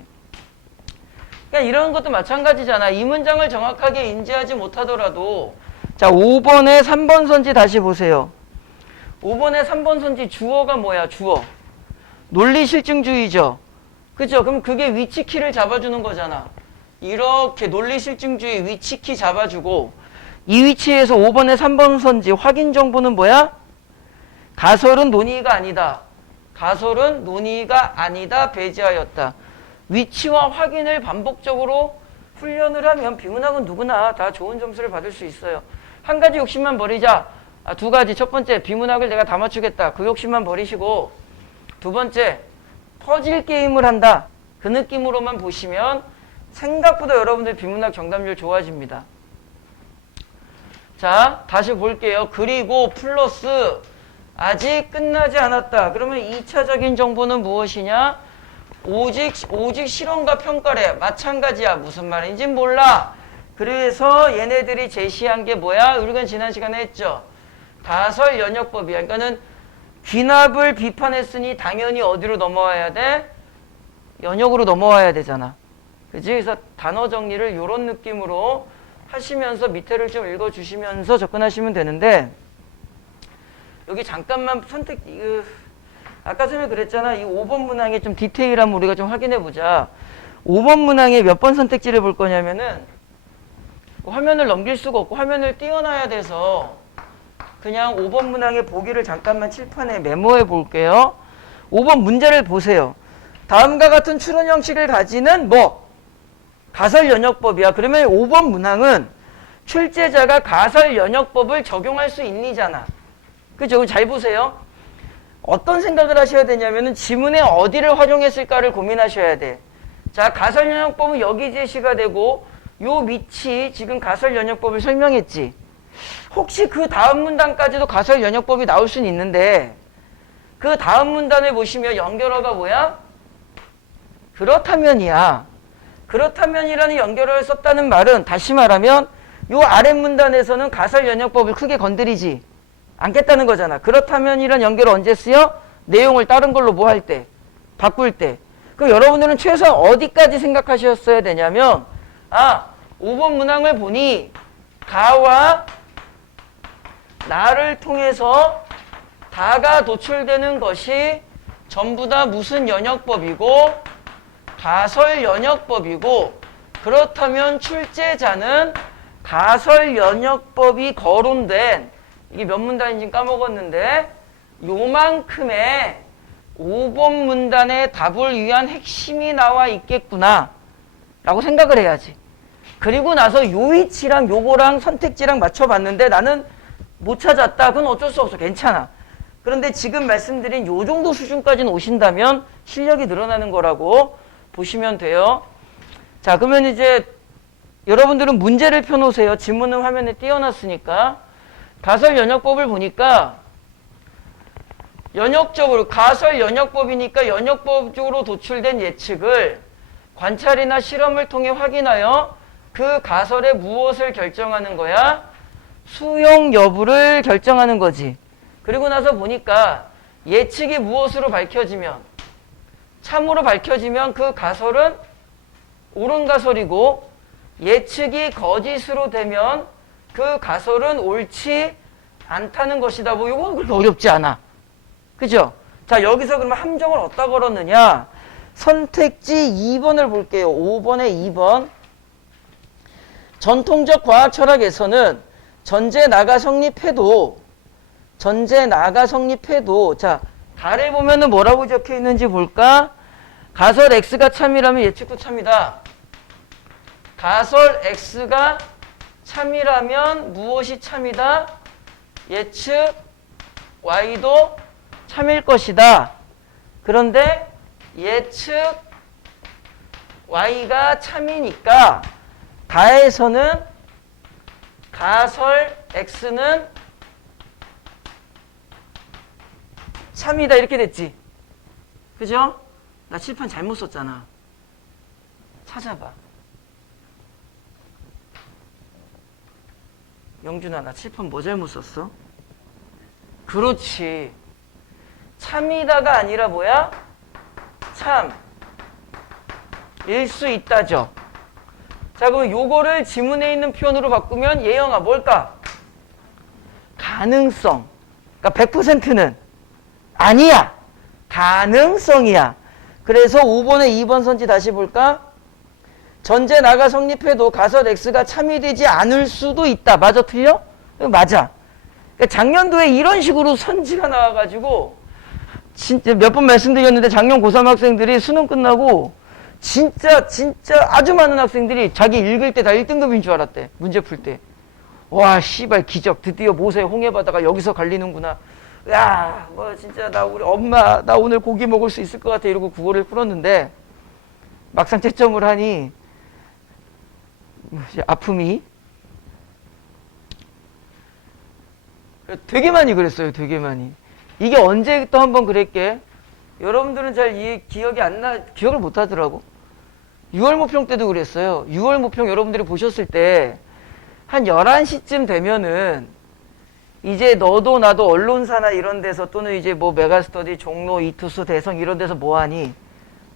그러니까 이런 것도 마찬가지잖아. 이 문장을 정확하게 인지하지 못하더라도 자 5번에 3번 선지 다시 보세요. 5번에 3번 선지 주어가 뭐야? 주어. 논리실증주의죠. 그죠? 그럼 그게 위치키를 잡아주는 거잖아. 이렇게 논리실증주의 위치키 잡아주고 이 위치에서 5번에 3번 선지 확인 정보는 뭐야? 가설은 논의가 아니다. 가설은 논의가 아니다. 배제하였다. 위치와 확인을 반복적으로 훈련을 하면 비문학은 누구나 다 좋은 점수를 받을 수 있어요. 한 가지 욕심만 버리자. 두 가지. 첫 번째, 비문학을 내가 다 맞추겠다. 그 욕심만 버리시고 두 번째, 퍼즐 게임을 한다. 그 느낌으로만 보시면 생각보다 여러분들 비문학 정답률 좋아집니다. 자, 다시 볼게요. 그리고 플러스 아직 끝나지 않았다. 그러면 2차적인 정보는 무엇이냐? 오직 실험과 평가래. 마찬가지야. 무슨 말인지 몰라. 그래서 얘네들이 제시한 게 뭐야? 우리가 지난 시간에 했죠. 다설 연역법이야. 그러니까는 귀납을 비판했으니 당연히 어디로 넘어와야 돼? 연역으로 넘어와야 되잖아. 그지? 그래서 단어 정리를 이런 느낌으로 하시면서 밑에를 좀 읽어주시면서 접근하시면 되는데 여기 잠깐만 아까 전에 그랬잖아. 이 5번 문항의 좀 디테일함 우리가 좀 확인해 보자. 5번 문항의 몇 번 선택지를 볼 거냐면은 화면을 넘길 수가 없고 화면을 띄워놔야 돼서 그냥 5번 문항의 보기를 잠깐만 칠판에 메모해 볼게요. 5번 문제를 보세요. 다음과 같은 추론 형식을 가지는 뭐? 가설연역법이야. 그러면 5번 문항은 출제자가 가설연역법을 적용할 수 있니잖아. 그죠? 잘 보세요. 어떤 생각을 하셔야 되냐면은 지문에 어디를 활용했을까를 고민하셔야 돼. 자, 가설연역법은 여기 제시가 되고 요 밑이 지금 가설연역법을 설명했지. 혹시 그 다음 문단까지도 가설연역법이 나올 수는 있는데 그 다음 문단을 보시면 연결어가 뭐야? 그렇다면이야. 그렇다면이라는 연결어를 썼다는 말은 다시 말하면 요 아래 문단에서는 가설연역법을 크게 건드리지 않겠다는 거잖아. 그렇다면이란 연결어 언제 쓰여? 내용을 다른 걸로 뭐 할 때? 바꿀 때. 그럼 여러분들은 최소한 어디까지 생각하셨어야 되냐면 5번 문항을 보니 가와 나를 통해서 다가 도출되는 것이 전부 다 무슨 연역법이고 가설연역법이고 그렇다면 출제자는 가설연역법이 거론된 이게 몇 문단인지 까먹었는데 요만큼의 5번 문단의 답을 위한 핵심이 나와 있겠구나 라고 생각을 해야지. 그리고 나서 요 위치랑 요거랑 선택지랑 맞춰봤는데 나는 못 찾았다. 그건 어쩔 수 없어. 괜찮아. 그런데 지금 말씀드린 요 정도 수준까지는 오신다면 실력이 늘어나는 거라고 보시면 돼요. 자, 그러면 이제 여러분들은 문제를 펴놓으세요. 지문은 화면에 띄워놨으니까. 가설연역법을 보니까 연역적으로 가설연역법이니까 연역법적으로 도출된 예측을 관찰이나 실험을 통해 확인하여 그 가설의 무엇을 결정하는 거야? 수용 여부를 결정하는 거지. 그리고 나서 보니까 예측이 무엇으로 밝혀지면 참으로 밝혀지면 그 가설은 옳은 가설이고 예측이 거짓으로 되면 그 가설은 옳지 않다는 것이다. 뭐 이건 그렇게 어렵지 않아. 그죠? 자, 여기서 그러면 함정을 어디다 걸었느냐? 선택지 2번을 볼게요. 5번에 2번. 전통적 과학 철학에서는 전제 나가 성립해도 자, 달에 보면은 뭐라고 적혀 있는지 볼까? 가설 X가 참이라면 예측도 참이다. 가설 X가 참이라면 무엇이 참이다? 예측 Y도 참일 것이다. 그런데 예측 Y가 참이니까 다에서는 가설 X는 참이다 이렇게 됐지. 그죠? 나 칠판 잘못 썼잖아. 찾아봐. 영준아, 나 칠판 뭐 잘못 썼어? 그렇지. 참이다가 아니라 뭐야? 참일 수 있다죠. 자, 그럼 요거를 지문에 있는 표현으로 바꾸면 예영아 뭘까? 가능성. 그러니까 100%는 아니야. 가능성이야. 그래서 5번에 2번 선지 다시 볼까? 전제 나가 성립해도 가설 X가 참이 되지 않을 수도 있다. 맞아, 틀려? 맞아. 그러니까 작년도에 이런 식으로 선지가 나와가지고 진짜 몇 번 말씀드렸는데 작년 고3 학생들이 수능 끝나고 진짜 아주 많은 학생들이 자기 읽을 때 다 1등급인 줄 알았대. 문제 풀 때. 와, 씨발 기적. 드디어 모세 홍해바다가 여기서 갈리는구나. 야, 뭐 진짜 나 우리 엄마 나 오늘 고기 먹을 수 있을 것 같아 이러고 국어를 풀었는데 막상 채점을 하니 아픔이 되게 많이 그랬어요. 되게 많이. 이게 언제 또 한번 그랬게? 여러분들은 잘 기억이 안 나, 기억을 못 하더라고. 6월 모평 때도 그랬어요. 6월 모평 여러분들이 보셨을 때 한 11시쯤 되면은 이제 너도 나도 언론사나 이런 데서 또는 이제 뭐 메가스터디, 종로, 이투스, 대성 이런 데서 뭐 하니?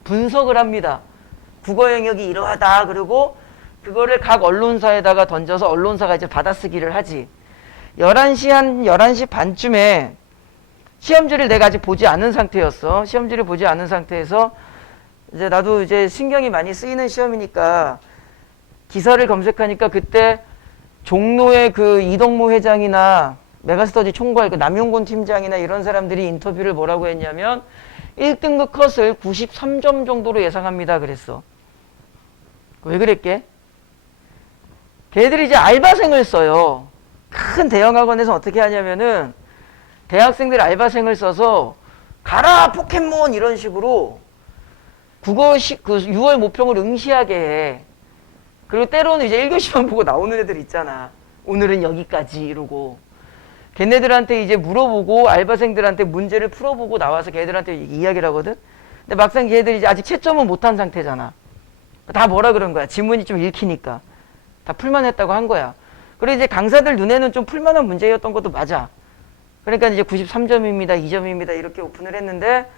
분석을 합니다. 국어 영역이 이러하다. 그리고 그거를 각 언론사에다가 던져서 언론사가 이제 받아쓰기를 하지. 11시 반쯤에 시험지를 내가 아직 보지 않은 상태였어. 시험지를 보지 않은 상태에서 이제 나도 이제 신경이 많이 쓰이는 시험이니까 기사를 검색하니까 그때 종로의 그 이덕무 회장이나 메가스터디 총괄 그 남용곤 팀장이나 이런 사람들이 인터뷰를 뭐라고 했냐면 1등급 컷을 93점 정도로 예상합니다 그랬어. 왜 그랬게? 걔들이 이제 알바생을 써요. 큰 대형 학원에서 어떻게 하냐면은 대학생들 알바생을 써서 가라 포켓몬 이런 식으로 국어식 그 6월 모평을 응시하게 해. 그리고 때로는 이제 1교시만 보고 나오는 애들 있잖아. 오늘은 여기까지 이러고. 걔네들한테 이제 물어보고 알바생들한테 문제를 풀어보고 나와서 걔들한테 이야기를 하거든. 근데 막상 걔들이 이제 아직 채점은 못한 상태잖아. 다 뭐라 그런 거야. 지문이 좀 읽히니까. 다 풀만 했다고 한 거야. 그리고 이제 강사들 눈에는 좀 풀만한 문제였던 것도 맞아. 그러니까 이제 93점입니다, 2점입니다 이렇게 오픈을 했는데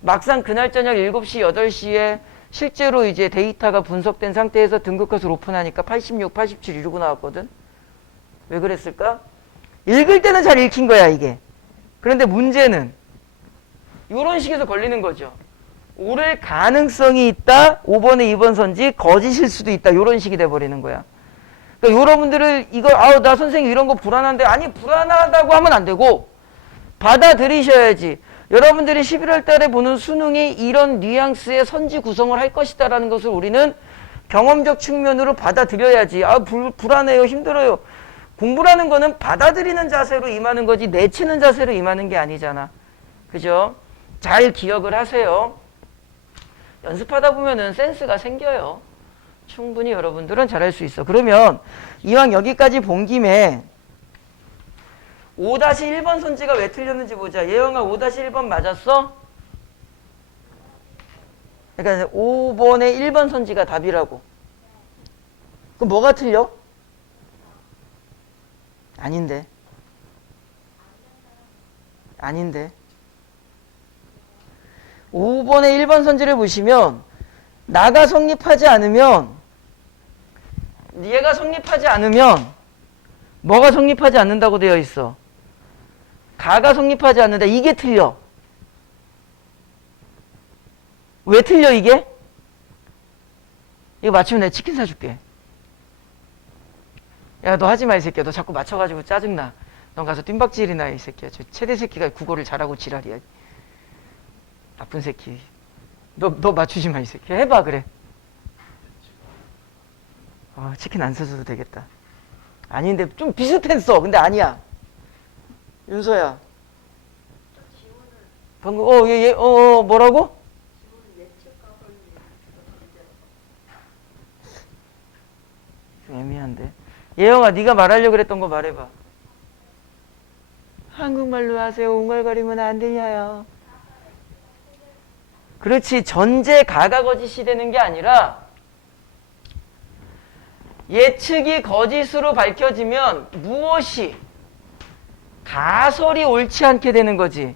막상 그날 저녁 7시, 8시에 실제로 이제 데이터가 분석된 상태에서 등급컷을 오픈하니까 86, 87 이러고 나왔거든. 왜 그랬을까? 읽을 때는 잘 읽힌 거야 이게. 그런데 문제는 이런 식에서 걸리는 거죠. 오를 가능성이 있다. 5번에 2번 선지 거짓일 수도 있다. 이런 식이 돼버리는 거야. 그러니까 여러분들을 이거 나 선생님 이런 거 불안한데 아니 불안하다고 하면 안 되고 받아들이셔야지. 여러분들이 11월 달에 보는 수능이 이런 뉘앙스의 선지 구성을 할 것이다라는 것을 우리는 경험적 측면으로 받아들여야지. 불안해요. 힘들어요. 공부라는 거는 받아들이는 자세로 임하는 거지 내치는 자세로 임하는 게 아니잖아. 그죠? 잘 기억을 하세요. 연습하다 보면은 센스가 생겨요. 충분히 여러분들은 잘할 수 있어. 그러면 이왕 여기까지 본 김에 5-1번 선지가 왜 틀렸는지 보자. 예영아 5-1번 맞았어? 그러니까 5번에 1번 선지가 답이라고. 그럼 뭐가 틀려? 아닌데. 아닌데. 5번에 1번 선지를 보시면 나가 성립하지 않으면 얘가 성립하지 않으면 뭐가 성립하지 않는다고 되어 있어? 가가 성립하지 않는다. 이게 틀려. 왜 틀려 이게? 이거 맞추면 내가 치킨 사줄게. 야, 너 하지 마, 이 새끼야. 너 자꾸 맞춰가지고 짜증나. 넌 가서 뜀박질이나, 이 새끼야. 저 최대 새끼가 국어를 잘하고 지랄이야. 나쁜 새끼. 너 맞추지 마, 이 새끼야. 해봐, 그래. 치킨 안 사줘도 되겠다. 아닌데, 좀 비슷했어. 근데 아니야. 윤서야. 방금, 뭐라고? 좀 애매한데. 예영아, 네가 말하려고 그랬던 거 말해봐. 한국말로 하세요. 웅얼거리면 안 들려요. 그렇지. 전제 가가 거짓이 되는 게 아니라 예측이 거짓으로 밝혀지면 무엇이 가설이 옳지 않게 되는 거지.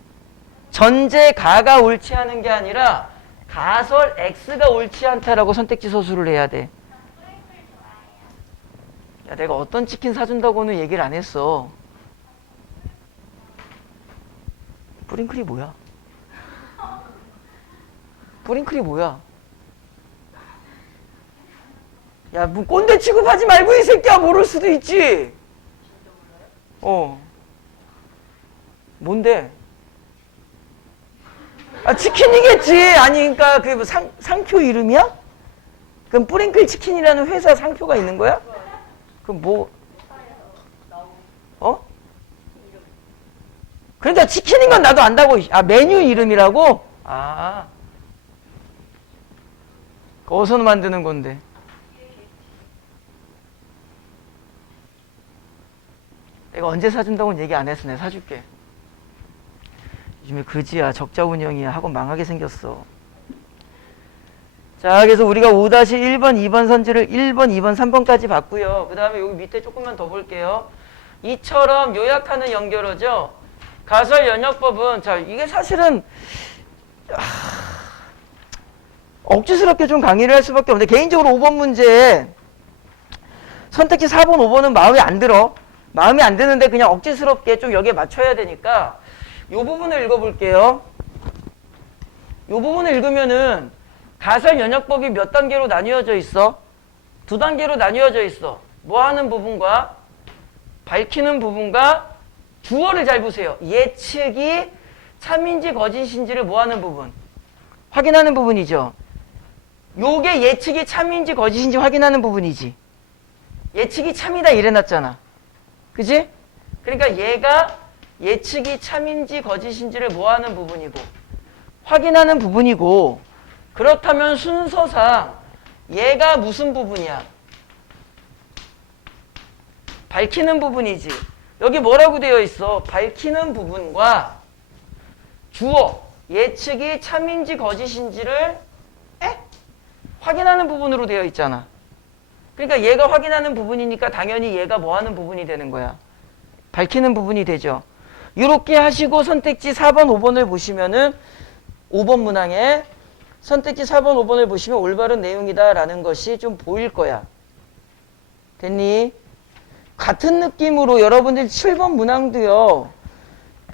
전제 가가 옳지 않은 게 아니라 가설 X가 옳지 않다라고 선택지 서술을 해야 돼. 야, 내가 어떤 치킨 사준다고는 얘기를 안 했어. 뿌링클이 뭐야? 뿌링클이 뭐야? 야, 뭐 꼰대 취급하지 말고 이 새끼야. 모를 수도 있지. 뭔데? 치킨이겠지. 아니, 그러니까 그게 뭐 상표 이름이야? 그럼 뿌링클 치킨이라는 회사 상표가 있는 거야? 그럼 뭐? 그러니까 치킨인 건 나도 안다고. 메뉴 이름이라고? 어디서 만드는 건데? 내가 언제 사준다고는 얘기 안 했어. 내가 사줄게. 요즘에 그지야. 적자 운영이야. 학원 망하게 생겼어. 자, 그래서 우리가 5-1번, 2번 선지를 1번, 2번, 3번까지 봤고요. 그 다음에 여기 밑에 조금만 더 볼게요. 이처럼 요약하는 연결어죠. 가설 연역법은, 자, 이게 사실은 억지스럽게 좀 강의를 할 수밖에 없는데, 개인적으로 5번 문제에 선택지 4번, 5번은 마음에 안 들어. 마음에 안 드는데 그냥 억지스럽게 좀 여기에 맞춰야 되니까 이 부분을 읽어볼게요. 이 부분을 읽으면은 가설 연역법이 몇 단계로 나뉘어져 있어? 2단계로 나뉘어져 있어. 뭐 하는 부분과 밝히는 부분과 주어를 잘 보세요. 예측이 참인지 거짓인지를 뭐하는 부분? 확인하는 부분이죠. 요게 예측이 참인지 거짓인지 확인하는 부분이지. 예측이 참이다 이래놨잖아. 그지? 그러니까 얘가 예측이 참인지 거짓인지를 뭐하는 부분이고 확인하는 부분이고, 그렇다면 순서상 얘가 무슨 부분이야? 밝히는 부분이지. 여기 뭐라고 되어 있어? 밝히는 부분과 주어 예측이 참인지 거짓인지를 확인하는 부분으로 되어 있잖아. 그러니까 얘가 확인하는 부분이니까 당연히 얘가 뭐하는 부분이 되는 거야? 밝히는 부분이 되죠. 이렇게 하시고 선택지 4번, 5번을 보시면은 5번 문항에 선택지 4번, 5번을 보시면 올바른 내용이다라는 것이 좀 보일 거야. 됐니? 같은 느낌으로 여러분들 7번 문항도요.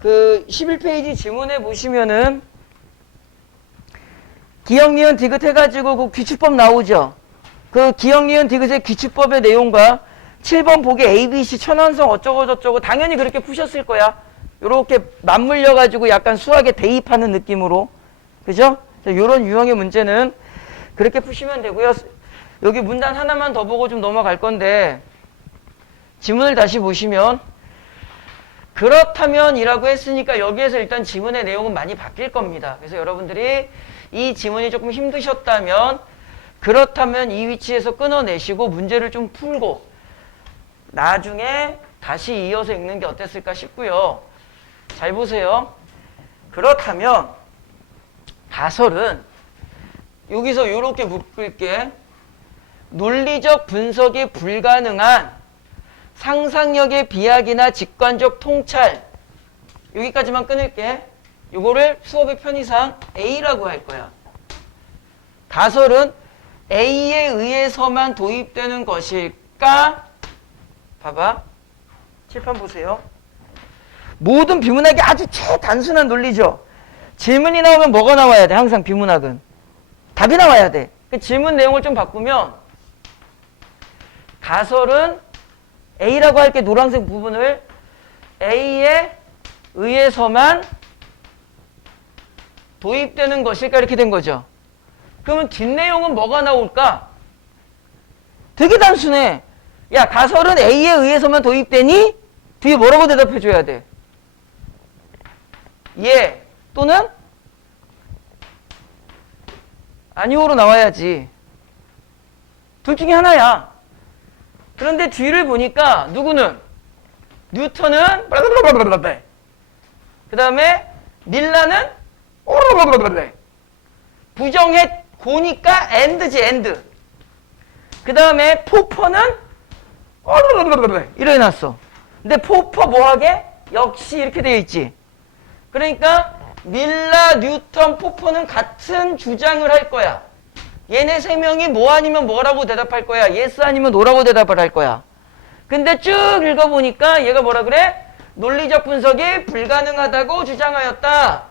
그 11페이지 지문에 보시면은 기역, 니은, 디귿 해가지고 그 규칙법 나오죠. 그 기역, 니은, 디귿의 규칙법의 내용과 7번 보기 ABC 천원성 어쩌고 저쩌고 당연히 그렇게 푸셨을 거야. 요렇게 맞물려가지고 약간 수학에 대입하는 느낌으로. 그죠? 요런 유형의 문제는 그렇게 푸시면 되고요. 여기 문단 하나만 더 보고 좀 넘어갈 건데, 지문을 다시 보시면 그렇다면 이라고 했으니까 여기에서 일단 지문의 내용은 많이 바뀔 겁니다. 그래서 여러분들이 이 지문이 조금 힘드셨다면 그렇다면 이 위치에서 끊어내시고 문제를 좀 풀고 나중에 다시 이어서 읽는 게 어땠을까 싶고요. 잘 보세요. 그렇다면 가설은 여기서 이렇게 묶을게. 논리적 분석이 불가능한 상상력의 비약이나 직관적 통찰, 여기까지만 끊을게. 이거를 수업의 편의상 A라고 할 거야. 가설은 A에 의해서만 도입되는 것일까? 봐봐. 칠판 보세요. 모든 비문학이 아주 최단순한 논리죠. 질문이 나오면 뭐가 나와야 돼? 항상 비문학은 답이 나와야 돼. 그 질문 내용을 좀 바꾸면 가설은 A라고 할게. 노란색 부분을 A에 의해서만 도입되는 것일까? 이렇게 된 거죠. 그러면 뒷내용은 뭐가 나올까? 되게 단순해. 야, 가설은 A에 의해서만 도입되니? 뒤에 뭐라고 대답해 줘야 돼? 예 또는 아니오로 나와야지. 둘 중에 하나야. 그런데 뒤를 보니까 누구는? 뉴턴은 그 다음에 밀라는 부정해 고니까 엔드지 엔드. 그 다음에 포퍼는 이래 놨어. 근데 포퍼 뭐하게? 역시 이렇게 되어 있지. 그러니까 밀라, 뉴턴, 포퍼는 같은 주장을 할 거야. 얘네 세 명이 뭐 아니면 뭐라고 대답할 거야? yes 아니면 no라고 대답을 할 거야. 근데 쭉 읽어보니까 얘가 뭐라 그래? 논리적 분석이 불가능하다고 주장하였다.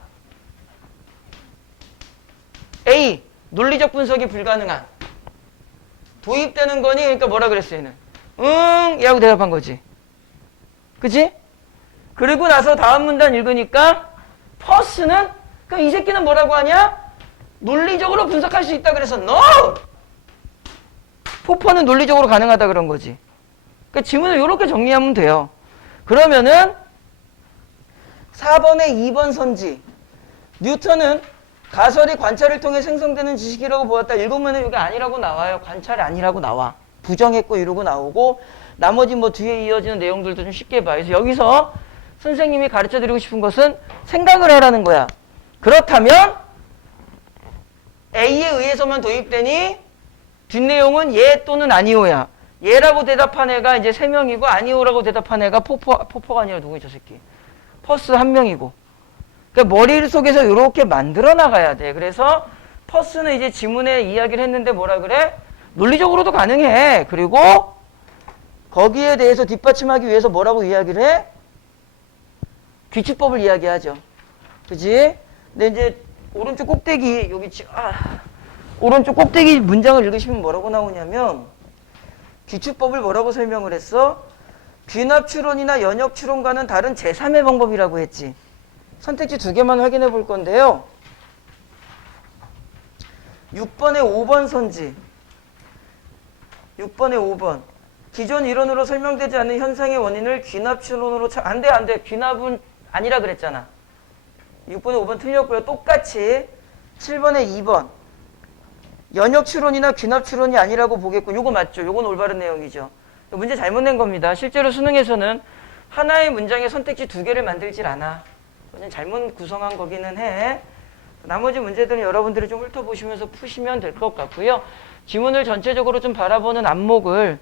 A. 논리적 분석이 불가능한. 도입되는 거니? 그러니까 뭐라 그랬어 얘는? 응 이라고 대답한 거지. 그치? 그리고 나서 다음 문단 읽으니까 퍼스는 그럼 이 새끼는 뭐라고 하냐? 논리적으로 분석할 수 있다 그래서 no! 포퍼는 논리적으로 가능하다 그런 거지. 그러니까 지문을 이렇게 정리하면 돼요. 그러면은 4번의 2번 선지. 뉴턴은 가설이 관찰을 통해 생성되는 지식이라고 보았다. 읽으면 이게 아니라고 나와요. 관찰이 아니라고 나와. 부정했고 이러고 나오고 나머지 뭐 뒤에 이어지는 내용들도 좀 쉽게 봐요. 그래서 여기서 선생님이 가르쳐드리고 싶은 것은 생각을 하라는 거야. 그렇다면 A에 의해서만 도입되니 뒷내용은 예 또는 아니오야. 예라고 대답한 애가 이제 3명이고 아니오라고 대답한 애가 포퍼가 아니라 누구지 저 새끼. 퍼스 1명이고. 그러니까 머릿속에서 이렇게 만들어 나가야 돼. 그래서 퍼스는 이제 지문에 이야기를 했는데 뭐라 그래? 논리적으로도 가능해. 그리고 거기에 대해서 뒷받침하기 위해서 뭐라고 이야기를 해? 규칙법을 이야기하죠. 그치? 근데 이제 오른쪽 꼭대기 여기 오른쪽 꼭대기 문장을 읽으시면 뭐라고 나오냐면 규칙법을 뭐라고 설명을 했어? 귀납 추론이나 연역 추론과는 다른 제3의 방법이라고 했지. 선택지 2개만 확인해 볼 건데요. 6번에 5번 선지. 6번에 5번. 기존 이론으로 설명되지 않는 현상의 원인을 귀납 추론으로 안 돼. 귀납은 아니라 그랬잖아. 6번에 5번 틀렸고요. 똑같이 7번에 2번. 연역 추론이나 귀납 추론이 아니라고 보겠고, 요거 맞죠? 요건 올바른 내용이죠. 문제 잘못 낸 겁니다. 실제로 수능에서는 하나의 문장의 선택지 2개를 만들질 않아. 그냥 잘못 구성한 거기는 해. 나머지 문제들은 여러분들이 좀 훑어보시면서 푸시면 될 것 같고요. 지문을 전체적으로 좀 바라보는 안목을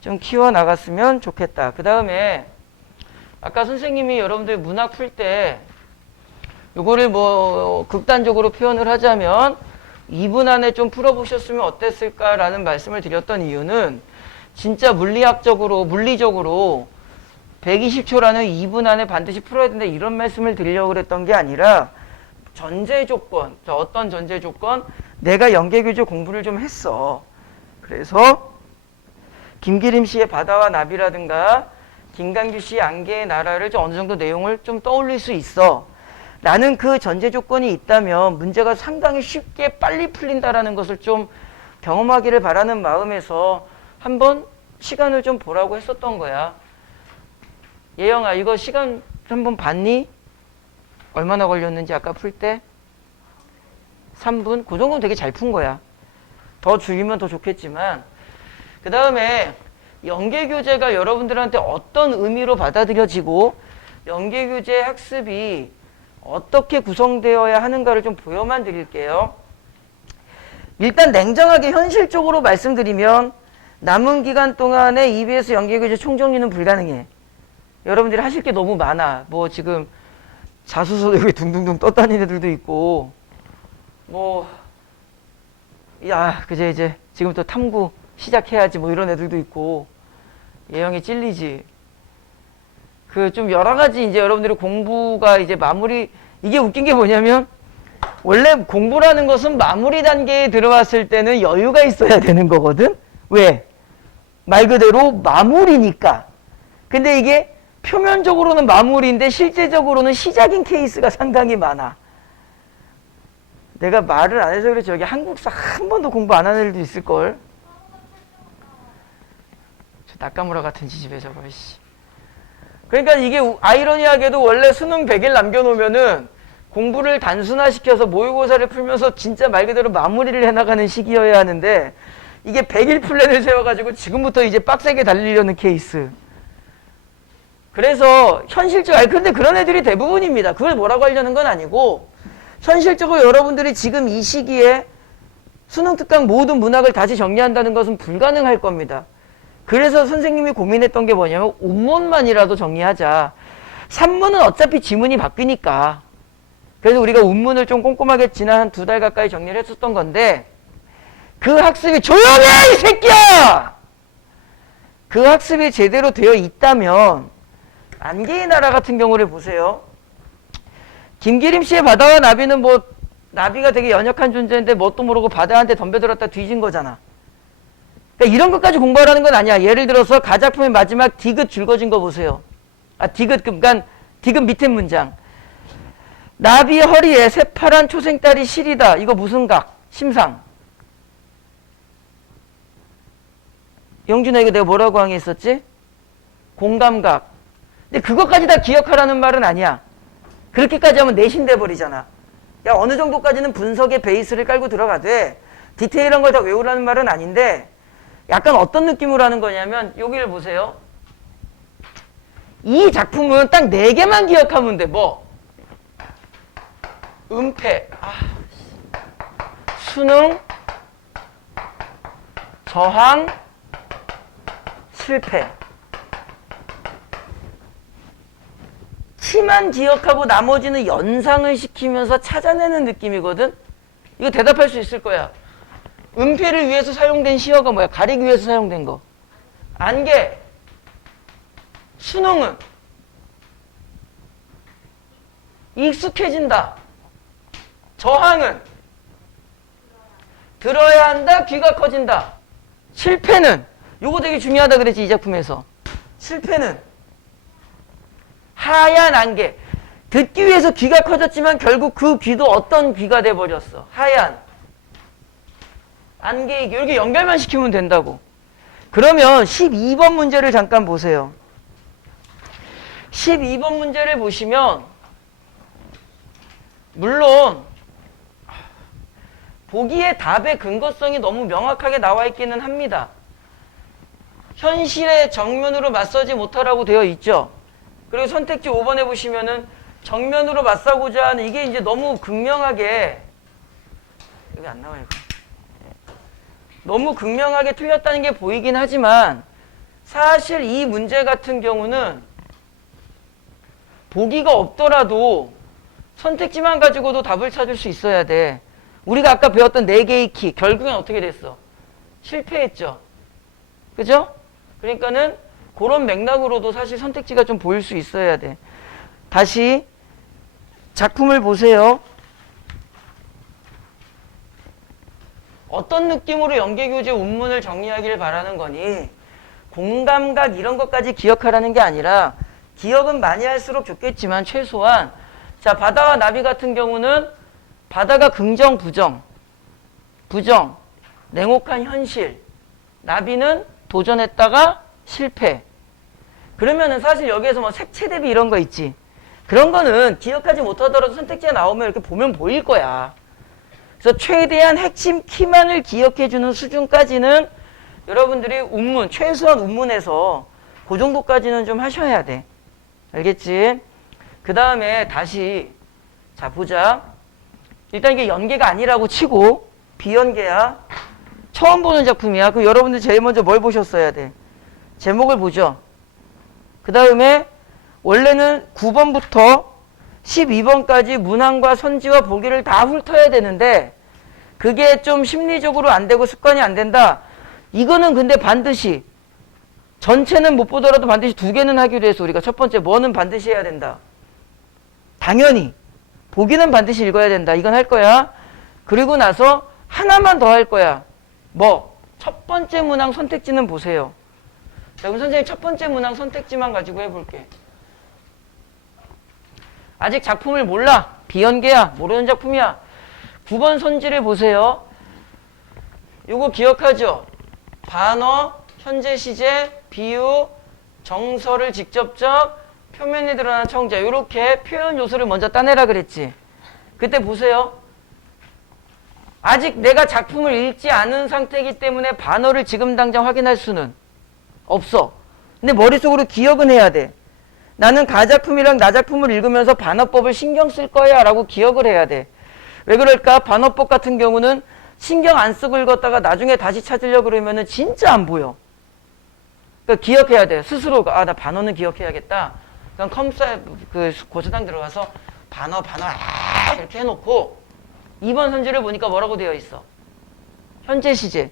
좀 키워나갔으면 좋겠다. 그 다음에 아까 선생님이 여러분들 문학 풀 때 요거를 뭐 극단적으로 표현을 하자면 2분 안에 좀 풀어보셨으면 어땠을까라는 말씀을 드렸던 이유는 진짜 물리적으로 120초라는 2분 안에 반드시 풀어야 된다 이런 말씀을 드리려고 그랬던 게 아니라 전제 조건, 어떤 전제 조건? 내가 연계교재 공부를 좀 했어. 그래서 김기림 씨의 바다와 나비라든가 김강규 씨의 안개의 나라를 좀 어느 정도 내용을 좀 떠올릴 수 있어. 라는 그 전제 조건이 있다면 문제가 상당히 쉽게 빨리 풀린다라는 것을 좀 경험하기를 바라는 마음에서 한번 시간을 좀 보라고 했었던 거야. 예영아, 이거 시간 한번 봤니? 얼마나 걸렸는지 아까 풀 때? 3분? 그 정도면 되게 잘 푼 거야. 더 줄이면 더 좋겠지만. 그 다음에 연계교재가 여러분들한테 어떤 의미로 받아들여지고 연계교재 학습이 어떻게 구성되어야 하는가를 좀 보여만 드릴게요. 일단 냉정하게 현실적으로 말씀드리면 남은 기간 동안에 EBS 연계교재 총정리는 불가능해. 여러분들이 하실 게 너무 많아. 뭐 지금 자소서 여기 둥둥둥 떠다니는 애들도 있고 그제 이제 지금부터 탐구 시작해야지 뭐 이런 애들도 있고 예영이 찔리지. 그 좀 여러 가지 이제 여러분들이 공부가 이제 마무리, 이게 웃긴 게 뭐냐면 원래 공부라는 것은 마무리 단계에 들어왔을 때는 여유가 있어야 되는 거거든. 왜? 말 그대로 마무리니까. 근데 이게 표면적으로는 마무리인데 실제적으로는 시작인 케이스가 상당히 많아. 내가 말을 안 해서 그래. 저기 한국사 한 번도 공부 안 하는 애들도 있을걸. 저 낙가무라 같은 지집애 저거. 그러니까 이게 아이러니하게도 원래 수능 100일 남겨놓으면은 공부를 단순화시켜서 모의고사를 풀면서 진짜 말 그대로 마무리를 해나가는 시기여야 하는데 이게 100일 플랜을 세워가지고 지금부터 이제 빡세게 달리려는 케이스. 그래서 근데 그런 애들이 대부분입니다. 그걸 뭐라고 하려는 건 아니고 현실적으로 여러분들이 지금 이 시기에 수능 특강 모든 문학을 다시 정리한다는 것은 불가능할 겁니다. 그래서 선생님이 고민했던 게 뭐냐면 운문만이라도 정리하자. 산문은 어차피 지문이 바뀌니까. 그래서 우리가 운문을 좀 꼼꼼하게 지난 한 2달 가까이 정리를 했었던 건데 그 학습이 조용해 이 새끼야! 그 학습이 제대로 되어 있다면 안개의 나라 같은 경우를 보세요. 김기림 씨의 바다와 나비는 뭐 나비가 되게 연약한 존재인데 뭣도 모르고 바다한테 덤벼들었다 뒤진 거잖아. 그러니까 이런 것까지 공부하라는 건 아니야. 예를 들어서 가작품의 마지막 디귿 줄거진 거 보세요. 디귿, 그러니까 디귿 밑에 문장. 나비의 허리에 새파란 초생딸이 시리다. 이거 무슨 각? 심상. 영준아, 이거 내가 뭐라고 항의했었지? 공감각. 근데 그것까지 다 기억하라는 말은 아니야. 그렇게까지 하면 내신돼 버리잖아. 야, 어느 정도까지는 분석의 베이스를 깔고 들어가되 디테일한 걸 다 외우라는 말은 아닌데 약간 어떤 느낌으로 하는 거냐면 여기를 보세요. 이 작품은 딱 4개만 기억하면 돼. 뭐? 은폐, 수능, 저항, 실패. 키만 기억하고 나머지는 연상을 시키면서 찾아내는 느낌이거든. 이거 대답할 수 있을 거야. 은폐를 위해서 사용된 시어가 뭐야? 가리기 위해서 사용된 거. 안개. 수능은 익숙해진다. 저항은 들어야 한다. 귀가 커진다. 실패는 요거 되게 중요하다 그랬지 이 작품에서. 실패는 하얀 안개. 듣기 위해서 귀가 커졌지만 결국 그 귀도 어떤 귀가 돼버렸어. 하얀 안개. 이렇게 연결만 시키면 된다고. 그러면 12번 문제를 잠깐 보세요. 12번 문제를 보시면 물론 보기에 답의 근거성이 너무 명확하게 나와 있기는 합니다. 현실의 정면으로 맞서지 못하라고 되어 있죠. 그리고 선택지 5번에 보시면은 정면으로 맞서고자 하는 이게 이제 너무 극명하게 여기 안 나와요. 너무 극명하게 틀렸다는 게 보이긴 하지만 사실 이 문제 같은 경우는 보기가 없더라도 선택지만 가지고도 답을 찾을 수 있어야 돼. 우리가 아까 배웠던 4개의 키 결국엔 어떻게 됐어? 실패했죠. 그죠? 그러니까는 그런 맥락으로도 사실 선택지가 좀 보일 수 있어야 돼. 다시 작품을 보세요. 어떤 느낌으로 연계교재 운문을 정리하기를 바라는 거니? 공감각 이런 것까지 기억하라는 게 아니라 기억은 많이 할수록 좋겠지만 최소한 자 바다와 나비 같은 경우는 바다가 긍정 부정 부정 냉혹한 현실 나비는 도전했다가 실패. 그러면은 사실 여기에서 뭐 색채 대비 이런 거 있지. 그런 거는 기억하지 못하더라도 선택지가 나오면 이렇게 보면 보일 거야. 그래서 최대한 핵심 키만을 기억해주는 수준까지는 여러분들이 운문, 최소한 운문에서 그 정도까지는 좀 하셔야 돼. 알겠지? 그 다음에 다시 자 보자. 일단 이게 연계가 아니라고 치고 비연계야. 처음 보는 작품이야. 그럼 여러분들 제일 먼저 뭘 보셨어야 돼? 제목을 보죠. 그 다음에 원래는 9번부터 12번까지 문항과 선지와 보기를 다 훑어야 되는데 그게 좀 심리적으로 안 되고 습관이 안 된다. 이거는 근데 반드시 전체는 못 보더라도 반드시 2개는 하기로 해서 우리가 첫 번째 뭐는 반드시 해야 된다. 당연히 보기는 반드시 읽어야 된다. 이건 할 거야. 그리고 나서 하나만 더 할 거야. 뭐? 첫 번째 문항 선택지는 보세요. 자, 그럼 선생님 첫 번째 문항 선택지만 가지고 해볼게. 아직 작품을 몰라. 비연계야. 모르는 작품이야. 9번 선지를 보세요. 요거 기억하죠? 반어, 현재 시제, 비유, 정서를 직접적, 표면에 드러난 청자. 요렇게 표현 요소를 먼저 따내라 그랬지. 그때 보세요. 아직 내가 작품을 읽지 않은 상태이기 때문에 반어를 지금 당장 확인할 수는 없어. 근데 머릿속으로 기억은 해야 돼. 나는 가작품이랑 나작품을 읽으면서 반어법을 신경 쓸 거야 라고 기억을 해야 돼. 왜 그럴까? 반어법 같은 경우는 신경 안 쓰고 읽었다가 나중에 다시 찾으려고 그러면은 진짜 안 보여. 그러니까 기억해야 돼. 스스로가 아, 나 반어는 기억해야겠다. 그럼 컴사 그 고사당 들어가서 반어 이렇게 해놓고 2번 선지를 보니까 뭐라고 되어 있어? 현재 시제.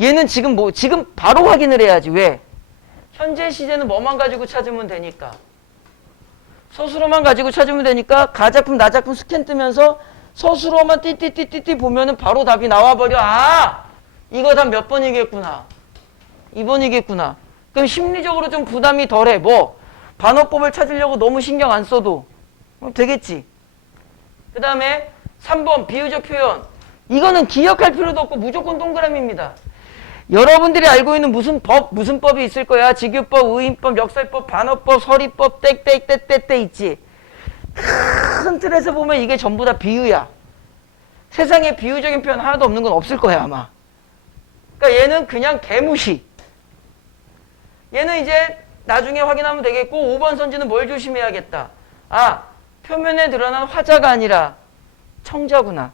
얘는 지금 지금 바로 확인을 해야지. 왜? 현재 시제는 뭐만 가지고 찾으면 되니까. 서술어만 가지고 찾으면 되니까 가작품, 나작품 스캔 뜨면서 서술어만 띠띠띠띠띠 보면은 바로 답이 나와버려. 아! 이거 답 몇 번이겠구나. 2번이겠구나. 그럼 심리적으로 좀 부담이 덜해. 뭐? 반어법을 찾으려고 너무 신경 안 써도 되겠지. 그 다음에 3번 비유적 표현. 이거는 기억할 필요도 없고 무조건 동그라미입니다. 여러분들이 알고 있는 무슨 법이 있을 거야. 직유법, 의인법, 역설법, 반어법, 서리법, 땡땡땡땡땡 있지. 큰 틀에서 보면 이게 전부 다 비유야. 세상에 비유적인 표현 하나도 없는 건 없을 거야 아마. 그러니까 얘는 그냥 개무시. 얘는 이제 나중에 확인하면 되겠고 5번 선지는 뭘 조심해야겠다. 아, 표면에 드러난 화자가 아니라 청자구나.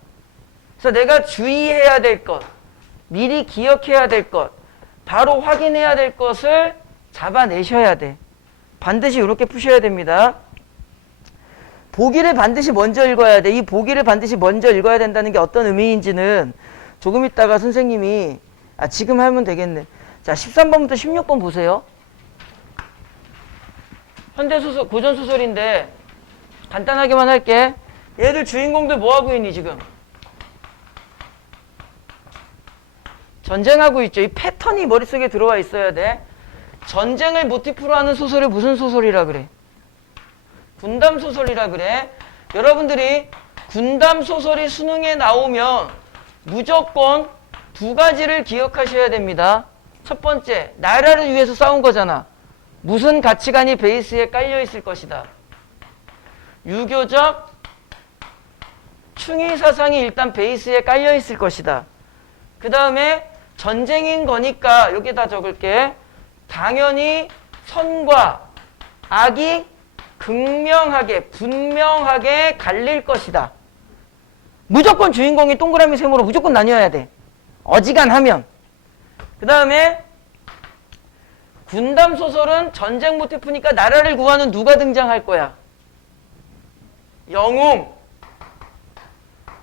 그래서 내가 주의해야 될 것, 미리 기억해야 될 것, 바로 확인해야 될 것을 잡아내셔야 돼. 반드시 이렇게 푸셔야 됩니다. 보기를 반드시 먼저 읽어야 돼. 이 보기를 반드시 먼저 읽어야 된다는 게 어떤 의미인지는 조금 있다가 선생님이 지금 하면 되겠네. 자, 13번부터 16번 보세요. 현대소설, 고전소설인데 간단하게만 할게. 얘들 주인공들 뭐하고 있니 지금? 전쟁하고 있죠. 이 패턴이 머릿속에 들어와 있어야 돼. 전쟁을 모티프로 하는 소설을 무슨 소설이라 그래? 군담 소설이라 그래. 여러분들이 군담 소설이 수능에 나오면 무조건 두 가지를 기억하셔야 됩니다. 첫 번째, 나라를 위해서 싸운 거잖아. 무슨 가치관이 베이스에 깔려 있을 것이다. 유교적 충의 사상이 일단 베이스에 깔려 있을 것이다. 그 다음에 전쟁인 거니까 여기다 적을게. 당연히 선과 악이 극명하게 분명하게 갈릴 것이다. 무조건 주인공이 동그라미 세모로 무조건 나뉘어야 돼. 어지간하면. 그 다음에 군담 소설은 전쟁 모티프니까 나라를 구하는 누가 등장할 거야? 영웅.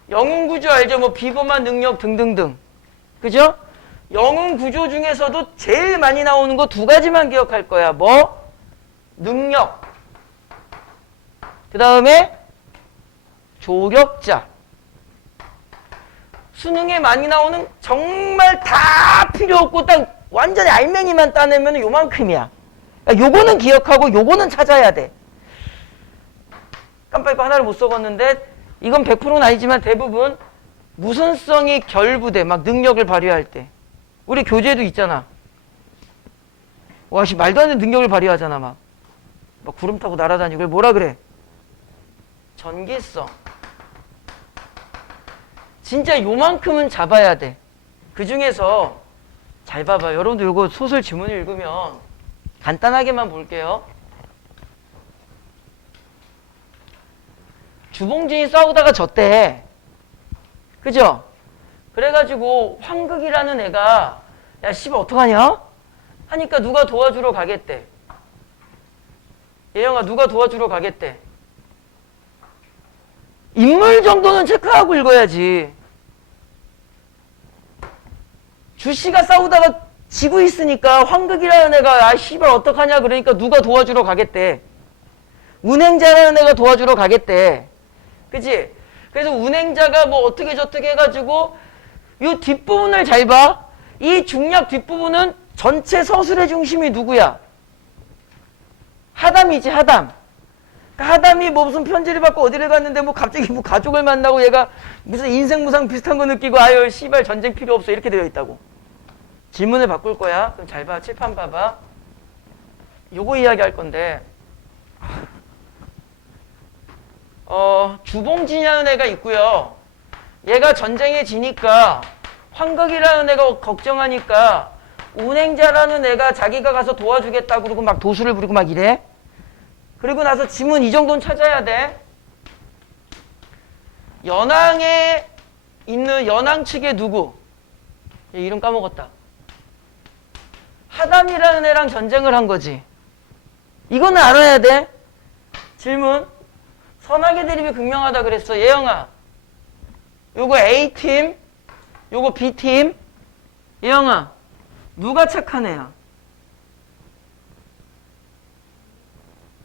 영웅 구조 알죠? 뭐 비범한 능력 등등등. 그죠? 영웅 구조 중에서도 제일 많이 나오는 거 두 가지만 기억할 거야. 뭐? 능력. 그 다음에 조력자. 수능에 많이 나오는 정말 다 필요 없고 딱 완전히 알맹이만 따내면 요만큼이야. 그러니까 요거는 기억하고 요거는 찾아야 돼. 깜빡이 하나를 못 써봤는데 이건 100%는 아니지만 대부분 무슨성이 결부돼. 막 능력을 발휘할 때. 우리 교재도 있잖아. 와, 씨, 말도 안 되는 능력을 발휘하잖아. 막 구름 타고 날아다니고. 그걸 뭐라 그래? 전기성. 진짜 요만큼은 잡아야 돼. 그 중에서 잘 봐봐. 여러분들 이거 소설 지문을 읽으면 간단하게만 볼게요. 주봉진이 싸우다가 졌대. 그죠? 그래가지고 황극이라는 애가 야 씨발 어떡하냐? 하니까 누가 도와주러 가겠대. 예영아 누가 도와주러 가겠대. 인물 정도는 체크하고 읽어야지. 주씨가 싸우다가 지고 있으니까 황극이라는 애가 아 씨발 어떡하냐 그러니까 누가 도와주러 가겠대. 운행자라는 애가 도와주러 가겠대. 그치? 그래서 운행자가 뭐 어떻게 저떻게 해가지고 이 뒷부분을 잘 봐. 이 중략 뒷부분은 전체 서술의 중심이 누구야? 하담이지, 하담. 하담이 뭐 무슨 편지를 받고 어디를 갔는데 뭐 갑자기 뭐 가족을 만나고 얘가 무슨 인생 무상 비슷한 거 느끼고 아유 씨발 전쟁 필요 없어 이렇게 되어 있다고. 질문을 바꿀 거야. 그럼 잘 봐. 칠판 봐봐. 요거 이야기할 건데 주봉진이라는 애가 있고요. 얘가 전쟁에 지니까 황극이라는 애가 걱정하니까 운행자라는 애가 자기가 가서 도와주겠다고 그러고 막 도수를 부리고 막 이래. 그리고 나서 지문 이 정도는 찾아야 돼. 연항에 있는 연항 측의 누구? 얘 이름 까먹었다. 하담이라는 애랑 전쟁을 한 거지. 이거는 알아야 돼. 질문. 선악의 대립이 극명하다 그랬어. 예영아. 요거 A팀, 요거 B팀. 예영아. 누가 착한 애야?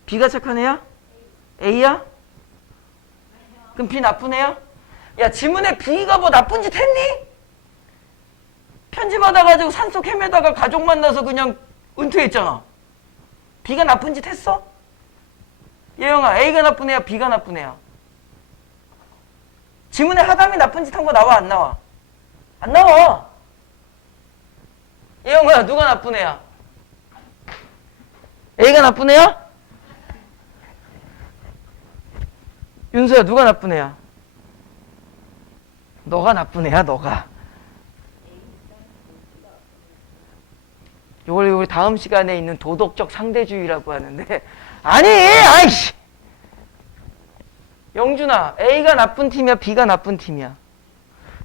B가 착한 애야? A야? 그럼 B 나쁜 애야? 야, 지문에 B가 뭐 나쁜 짓 했니? 편지 받아가지고 산속 헤매다가 가족 만나서 그냥 은퇴했잖아. B가 나쁜 짓 했어? 예영아, A가 나쁜 애야? B가 나쁜 애야? 지문에 하담이 나쁜 짓 한 거 나와, 안 나와? 안 나와. 예영아, 누가 나쁜 애야? A가 나쁜 애야? 윤서야, 누가 나쁜 애야? 너가 나쁜 애야, 너가. 요걸 우리 다음 시간에 있는 도덕적 상대주의라고 하는데 아니! 아이씨! 영준아, A가 나쁜 팀이야, B가 나쁜 팀이야?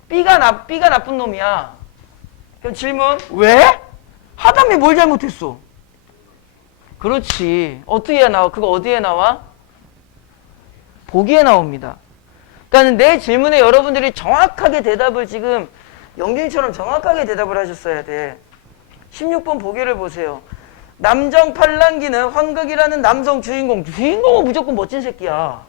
B가 나쁜 놈이야. 그럼 질문, 왜? 하담이 뭘 잘못했어? 그렇지. 어떻게 나와? 그거 어디에 나와? 보기에 나옵니다. 그러니까 내 질문에 여러분들이 정확하게 대답을 지금 영준이처럼 정확하게 대답을 하셨어야 돼. 16번 보기를 보세요. 남정 팔랑기는 황극이라는 남성 주인공. 주인공은 무조건 멋진 새끼야.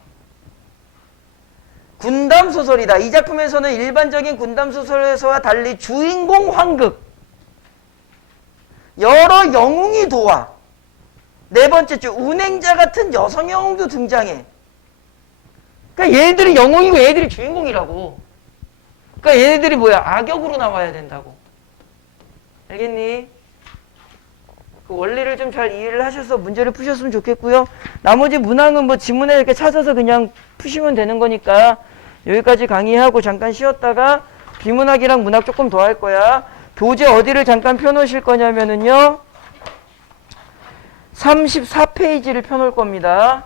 군담 소설이다. 이 작품에서는 일반적인 군담 소설에서와 달리 주인공 황극. 여러 영웅이 도와. 네 번째 줄 운행자 같은 여성 영웅도 등장해. 그러니까 얘네들이 영웅이고 얘네들이 주인공이라고. 그러니까 얘네들이 뭐야? 악역으로 나와야 된다고. 알겠니? 그 원리를 좀 잘 이해를 하셔서 문제를 푸셨으면 좋겠고요. 나머지 문항은 뭐 지문에 이렇게 찾아서 그냥 푸시면 되는 거니까 여기까지 강의하고 잠깐 쉬었다가 비문학이랑 문학 조금 더 할 거야. 교재 어디를 잠깐 펴놓으실 거냐면은요. 34페이지를 펴놓을 겁니다.